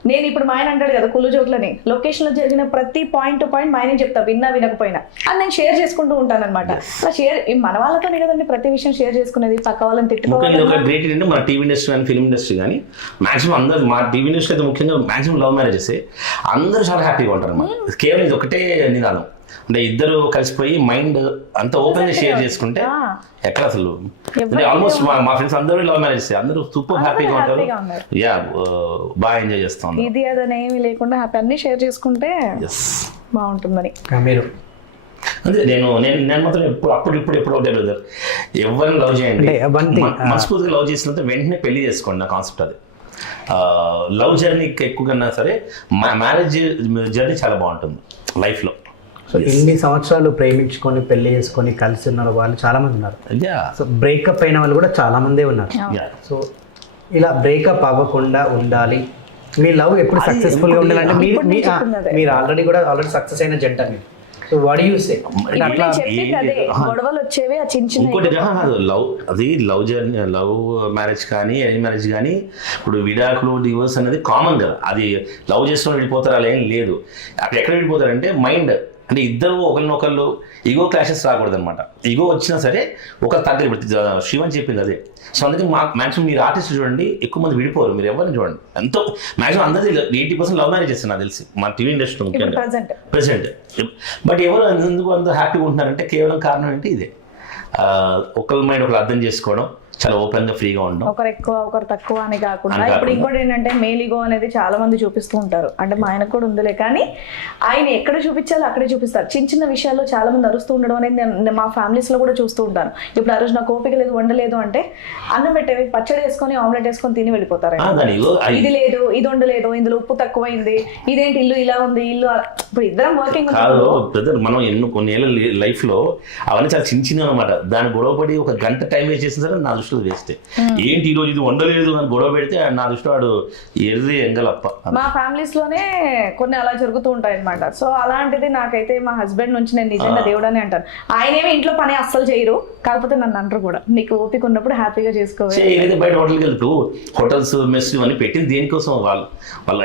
నేను ఇప్పుడు మా ఆయన అంటాడు కదా కుళ్ళు జోకులని, లొకేషన్ లో జరిగిన ప్రతి పాయింట్ టు పాయింట్ మా ఆయన చెప్తా, విన్నా వినకపోయినా అది నేను షేర్ చేసుకుంటూ ఉంటాను అనమాట. అలా షేర్ మన వాళ్ళతోనే కదండి ప్రతి విషయం షేర్ చేసుకునేది, పక్క వాళ్ళని తిట్టుకోవాలి. మన టీవీ ఇండస్ట్రీ కానీ ఫిల్మ్ ఇండస్ట్రీ కానీ మాక్సిమం అందరూ, మా టీవీ ఇండస్ట్రీ అయితే ముఖ్యంగా మాక్సిమం లవ్ మ్యారేజెస్, అందరూ చాలా హ్యాపీగా ఉంటారు అన్నమాట. కేవలం ఇది ఒకటే నిదానం అంటే ఇద్దరు కలిసిపోయి మైండ్ అంత ఓపెన్ గా షేర్ చేసుకుంటే ఎక్కడ అసలు ఆల్మోస్ట్ మా ఫ్రెండ్స్ అందరూ లవ్ మ్యారేజ్, అందరూ సూపర్ హ్యాపీగా ఉంటారు. యా, బాగా ఎంజాయ్ చేస్తాం. ఇది అదని ఏమి లేకుండా హ్యాపీ అన్ని షేర్ చేసుకుంటే బాగుంటుందని. మీరు అదే నేను మాత్రం ఎప్పుడు ఒకటే బ్రదర్, ఎవరిని లవ్ చేయండి, మనస్ఫూర్తిగా లవ్ చేసినంత వెంటనే పెళ్లి చేసుకోండి. నా కాన్సెప్ట్ అది. లవ్ జర్నీ ఎక్కువ కన్నా సరే మ్యారేజ్ జర్నీ చాలా బాగుంటుంది లైఫ్లో. ఎన్ని సంవత్సరాలు ప్రేమించుకొని పెళ్లి చేసుకొని కలిసి ఉన్న వాళ్ళు చాలా మంది ఉన్నారు. సో బ్రేకప్ అయిన వాళ్ళు కూడా చాలా మందే ఉన్నారు. సో ఇలా బ్రేకప్ అవ్వకుండా ఉండాలి, మీ లవ్ ఎప్పుడు సక్సెస్ఫుల్ గా ఉండాలంటే మీరు ఆల్రెడీ సక్సెస్ అయిన జంట మీరు. So what do you say? అట్లా గొడవలు వచ్చేవి ఆ చిన్న చిన్న. ఇంకోటి లవ్, అది లవ్ జర్నీ, లవ్ మ్యారేజ్ కానీ అరేంజ్ మ్యారేజ్ కానీ ఇప్పుడు విడాకులు డివోర్స్ అనేది కామన్ కదా. అది లవ్ చేసుకుని వెళ్ళిపోతారు అలా ఏం లేదు. అక్కడ ఎక్కడ వెళ్ళిపోతారంటే మైండ్, అంటే ఇద్దరు ఒకరినొకళ్ళు ఈగో క్లాషెస్ రాకూడదు అనమాట. ఈగో వచ్చినా సరే ఒక తగ్గ శ్రీవన్ చెప్పింది అదే. సో అందుకే మాక్సిమం మీరు ఆర్టిస్ట్ చూడండి, ఎక్కువ మంది విడిపోరు. మీరు ఎవరిని చూడండి, ఎంతో మాక్సిమం అందరిది 80% లవ్ మ్యారేజ్ చేస్తారు నాకు తెలిసి మా టీవీ ఇండస్ట్రీ ముఖ్యంగా ప్రెసెంట్. బట్ ఎవరు ఎందుకు అంత హ్యాపీగా ఉంటున్నారంటే కేవలం కారణం అంటే ఇదే, ఒకరి మైండ్ ఒకరు అర్థం చేసుకోవడం, చాలా ఓపెన్ గా ఫ్రీగా ఉండడం. ఒకరు ఎక్కువ ఒకరు తక్కువ అని కాకుండా ఇప్పుడు ఇంకోటి ఏంటంటే మేల్ ఈగో అనేది చాలా మంది చూపిస్తూ ఉంటారు. అంటే మా ఆయనకు కూడా ఉందిలే, కానీ ఆయన ఎక్కడ చూపించాలో అక్కడే చూపిస్తారు. చిన్న చిన్న విషయాల్లో చాలా మంది అరుస్తూ ఉండడం అనేది నేను మా ఫ్యామిలీస్ లో కూడా చూస్తూ ఉంటాను. ఇప్పుడు ఆ రోజు నాకు ఓపిక లేదు, వండలేదు అంటే అన్నం పెట్టేవి పచ్చడి వేసుకొని ఆమ్లెట్ వేసుకొని తిని వెళ్ళిపోతారు. ఇది లేదు, ఇది వండలేదు, ఇందులో ఉప్పు తక్కువైంది, ఇదేంటి ఇల్లు ఇలా ఉంది, ఇల్లు. ఇప్పుడు ఇద్దరం వర్కింగ్ మనం ఎన్నో కొన్ని ఏళ్ళ లైఫ్ లో అవన్నీ చాలా చిన్న చిన్న అనమాట. దాని గొడవపడి ఒక గంట టైం వేస్ట్ చేసిన సరే నా దృష్టిలో వేస్తే. ఏంటి ఈ రోజు ఇది వండలేదు అని గొడవ పెడితే నా దృష్టిలో వాడు ఎర్రి ఎంగలప్ప. మా ఫ్యామిలీస్ లోనే కొన్ని అలా జరుగుతూ ఉంటాయి అనమాట. సో అలాంటిది నాకైతే మా హస్బెండ్ నుంచి నేను నిజంగా దేవుడని అంటాను. ఆయనేమి ఇంట్లో పని అస్సలు చేయరు, కాకపోతే నన్ను అంటారు కూడా, నీకు ఓపిక ఉన్నప్పుడు హ్యాపీగా చేసుకోవాలి. ఏదైతే బయట హోటల్కి వెళ్తూ హోటల్స్ మెస్ అని పెట్టింది దేనికోసం, వాళ్ళ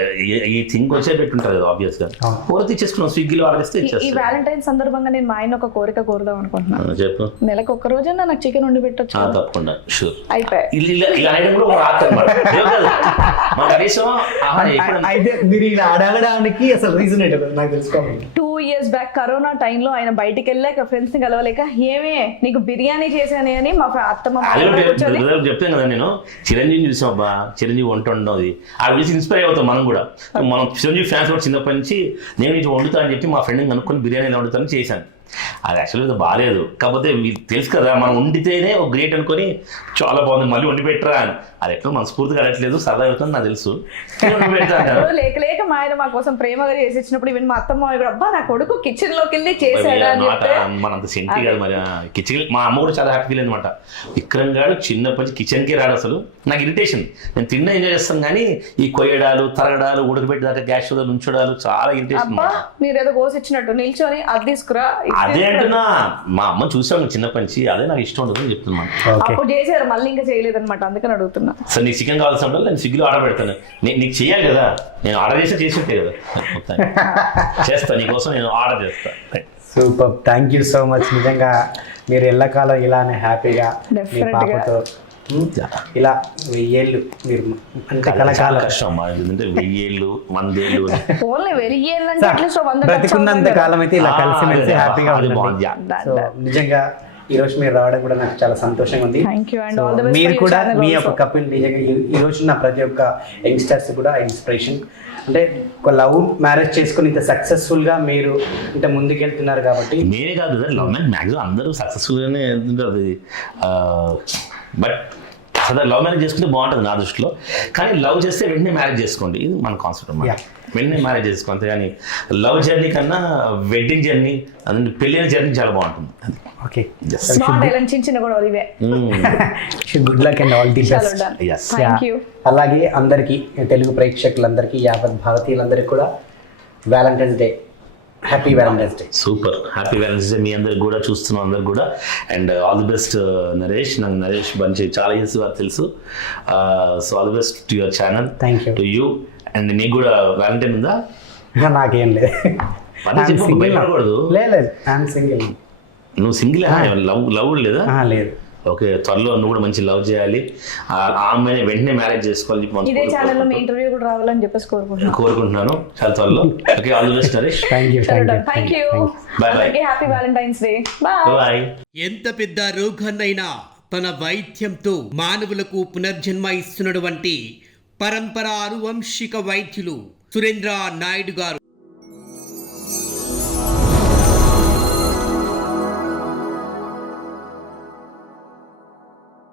ఈ థింగ్ వచ్చే పెట్టుంటారు కదా ఆబ్వియస్ గా. కోరితే ఇచ్చేసుకున్నాం, స్విగ్గీలో ఆర్డర్ ఇస్తే ఈ ఇచ్చేస్తాం. వ్యాలంటైన్ సందర్భంగా నేను మా ఆయన ఒక కోరిక కోరుదాం అనుకుంటున్నాను. చెప్పు. నెలకు ఒక్క రోజైనా నాకు చికెన్ వండి పెట్టొచ్చు. తప్పకుండా, షూర్. అయిపోయాయి. ఇలా అనడం కూడా ఒక ఆర్ట్ అన్నమాట. కనీసం అయితే మీరు ఇలా అడగడానికి అసలు రీజన్ ఏంటో నాకు తెలుసుకోవాలి. 2 years బ్యాక్ కరోనా టైంలో ఆయన బయటికి వెళ్ళాక ఫ్రెండ్స్ ని కలవలేక, ఏమే నీకు బిర్యానీ చేశాను అని మా అత్తమ్మ చెప్తాను కదా నేను. చిరంజీవి చూసాం అబ్బా, చిరంజీవి వంట ఉండదు, ఆ వీసి ఇన్స్పైర్ అవుతాం మనం కూడా. మనం చిరంజీవి ఫ్యాన్స్ కూడా చిన్నప్పటి నుంచి నేను ఇది వండుతా అని చెప్పి మా ఫ్రెండ్ని కనుక్కొని బిర్యానీ ఎలా వండుతానని చేశాను. అది యాక్చువల్గా బాగాలేదు, కాకపోతే మీకు తెలుసు కదా మనం వండితేనే ఒక గ్రేట్ అనుకొని చాలా బాగుంది మళ్ళీ వండి పెట్టరా అని. అది ఎట్లా మనస్ఫూర్తిగా అడగట్లేదు, సరదా అవుతుంది నాకు తెలుసు. లేక లేక మా ఆయన మా కోసం ప్రేమగా చేసి ఇచ్చినప్పుడు ఈవెన్ మా అత్తమ్మ కూడా, అబ్బా నా కొడుకు కిచెన్ లోకి వెళ్ళి చేశాడా అని చెప్తే మనంత సెంటి కాదు మరి. కిచెన్ మా అమ్మ కూడా చాలా హ్యాపీ ఫీల్ అనమాట. విక్రమ్ గారు చిన్నప్పటి నుంచి కిచెన్కే రాడు అసలు. నాకు ఇరిటేషన్, నేను తిన్నా ఎంజాయ్ చేస్తాను కానీ ఈ కొయ్యడాలు తరగడాలు ఉడకబెట్టేదాకా గ్యాస్ స్టవ్ ఉంచడాలు చాలా ఇరిటేషన్. అబ్బా మీరు ఏదో కోసి ఇచ్చినట్టు నిల్చొని అది తీసుకురా. అదే అంటున్నా, మా అమ్మ చూసాను చిన్నప్పటి నుంచి, అదే నాకు ఇష్టం ఉండదు చెప్తున్నాను. అప్పుడు చేశారు, మళ్ళీ ఇంకా చేయలేదన్నమాట, అందుకని అడుగుతున్నా. సో నీకు చికెన్ కావాల్సినప్పుడు నేను స్విగ్గీలో ఆర్డర్ పెడతాను. నీకు చేయాలి కదా, నేను ఆర్డర్ చేసి ఉంటే కదా చేస్తా నీకోసం, నేను ఆర్డర్ చేస్తా. Super, thank you so much. నిజంగా మీరు ఎల్లకాలం ఇలానే హ్యాపీగా మీ పాపతో ఇలా 1000 ఏళ్ళు మీరు అంటే కలకాలం కష్టం ఎందుకంటే 1000 ఏళ్ళు 100 ఏళ్ళు బ్రతికున్నంత కాలం అయితే ఇలా కలిసిమెలిసి హ్యాపీగా ఉంటుంది. సో నిజంగా ఈ రోజు మీరు రావడం కూడా నాకు చాలా సంతోషంగా ఉంది. మీరు కూడా మీ యొక్క కపుల్ నిజంగా ఈ రోజు నా ప్రతి ఒక్క యంగ్స్టర్స్ కూడా ఇన్స్పిరేషన్. అంటే ఒక లవ్ మ్యారేజ్ చేసుకుని ఇంత సక్సెస్ఫుల్ గా మీరు ఇంత ముందుకెళ్తున్నారు కాబట్టి. నేనే కాదు లవ్ మ్యారేజ్ మ్యాక్సిమం అందరూ సక్సెస్ఫుల్ గానే వెళ్తుంటారు. బట్ అసలు లవ్ మ్యారేజ్ చేసుకుంటే బాగుంటుంది నా దృష్టిలో. కానీ లవ్ చేస్తే వెంటనే మ్యారేజ్ చేసుకోండి, ఇది మన కాన్సెప్ట్ అన్నమాట. వెంటనే మ్యారేజ్ చేసుకో, అంతే. కానీ లవ్ జర్నీ కన్నా వెడ్డింగ్ జర్నీ, అదే పెళ్ళైన జర్నీ చాలా బాగుంటుంది. Okay, good luck and all the best. అలాగే అందరికీ తెలుగు ప్రేక్షకులందరికీ, యావత్ భారతీయులందరికీ కూడా Valentine's Day, happy Valentine's Day. Super, happy Valentine's Day మీ అందరికి కూడా, చూస్తున్నాం అందరికి కూడా. And all the best Naresh. నాకు నరేష్ బంచి చాలా ఇయర్స్ తెలుసు. So all the best to your channel. Thank you. To you. And నీకు కూడా వ్యాలంటైన్ ఉందా? నాకేం లేదు, భయపడకూడదు. లేదు సింగిల్. నువ్వు సింగిల్? లవ్ లేదా? లేదు. ఓకే, త్వరలో నువ్వు కూడా మంచి లవ్ చేయాలి, ఆ అమ్మాయిని వెంటనే మ్యారేజ్ చేసుకోవాలి ఇదే ఛానల్లో మీ ఇంటర్వ్యూ కూడా రావాలని చెప్పేసి కోరుకుంటున్నాను చాలా త్వరలో. Okay, all the best Naresh. Thank you. By by. Happy Valentine's day. By. ఎంత పెద్ద రోగాన్నైనా తన వైద్యంతో మానవులకు పునర్జన్మ ఇస్తున్నటువంటి పరంపర అనువంశిక వైద్యులు సురేంద్ర నాయుడు గారు.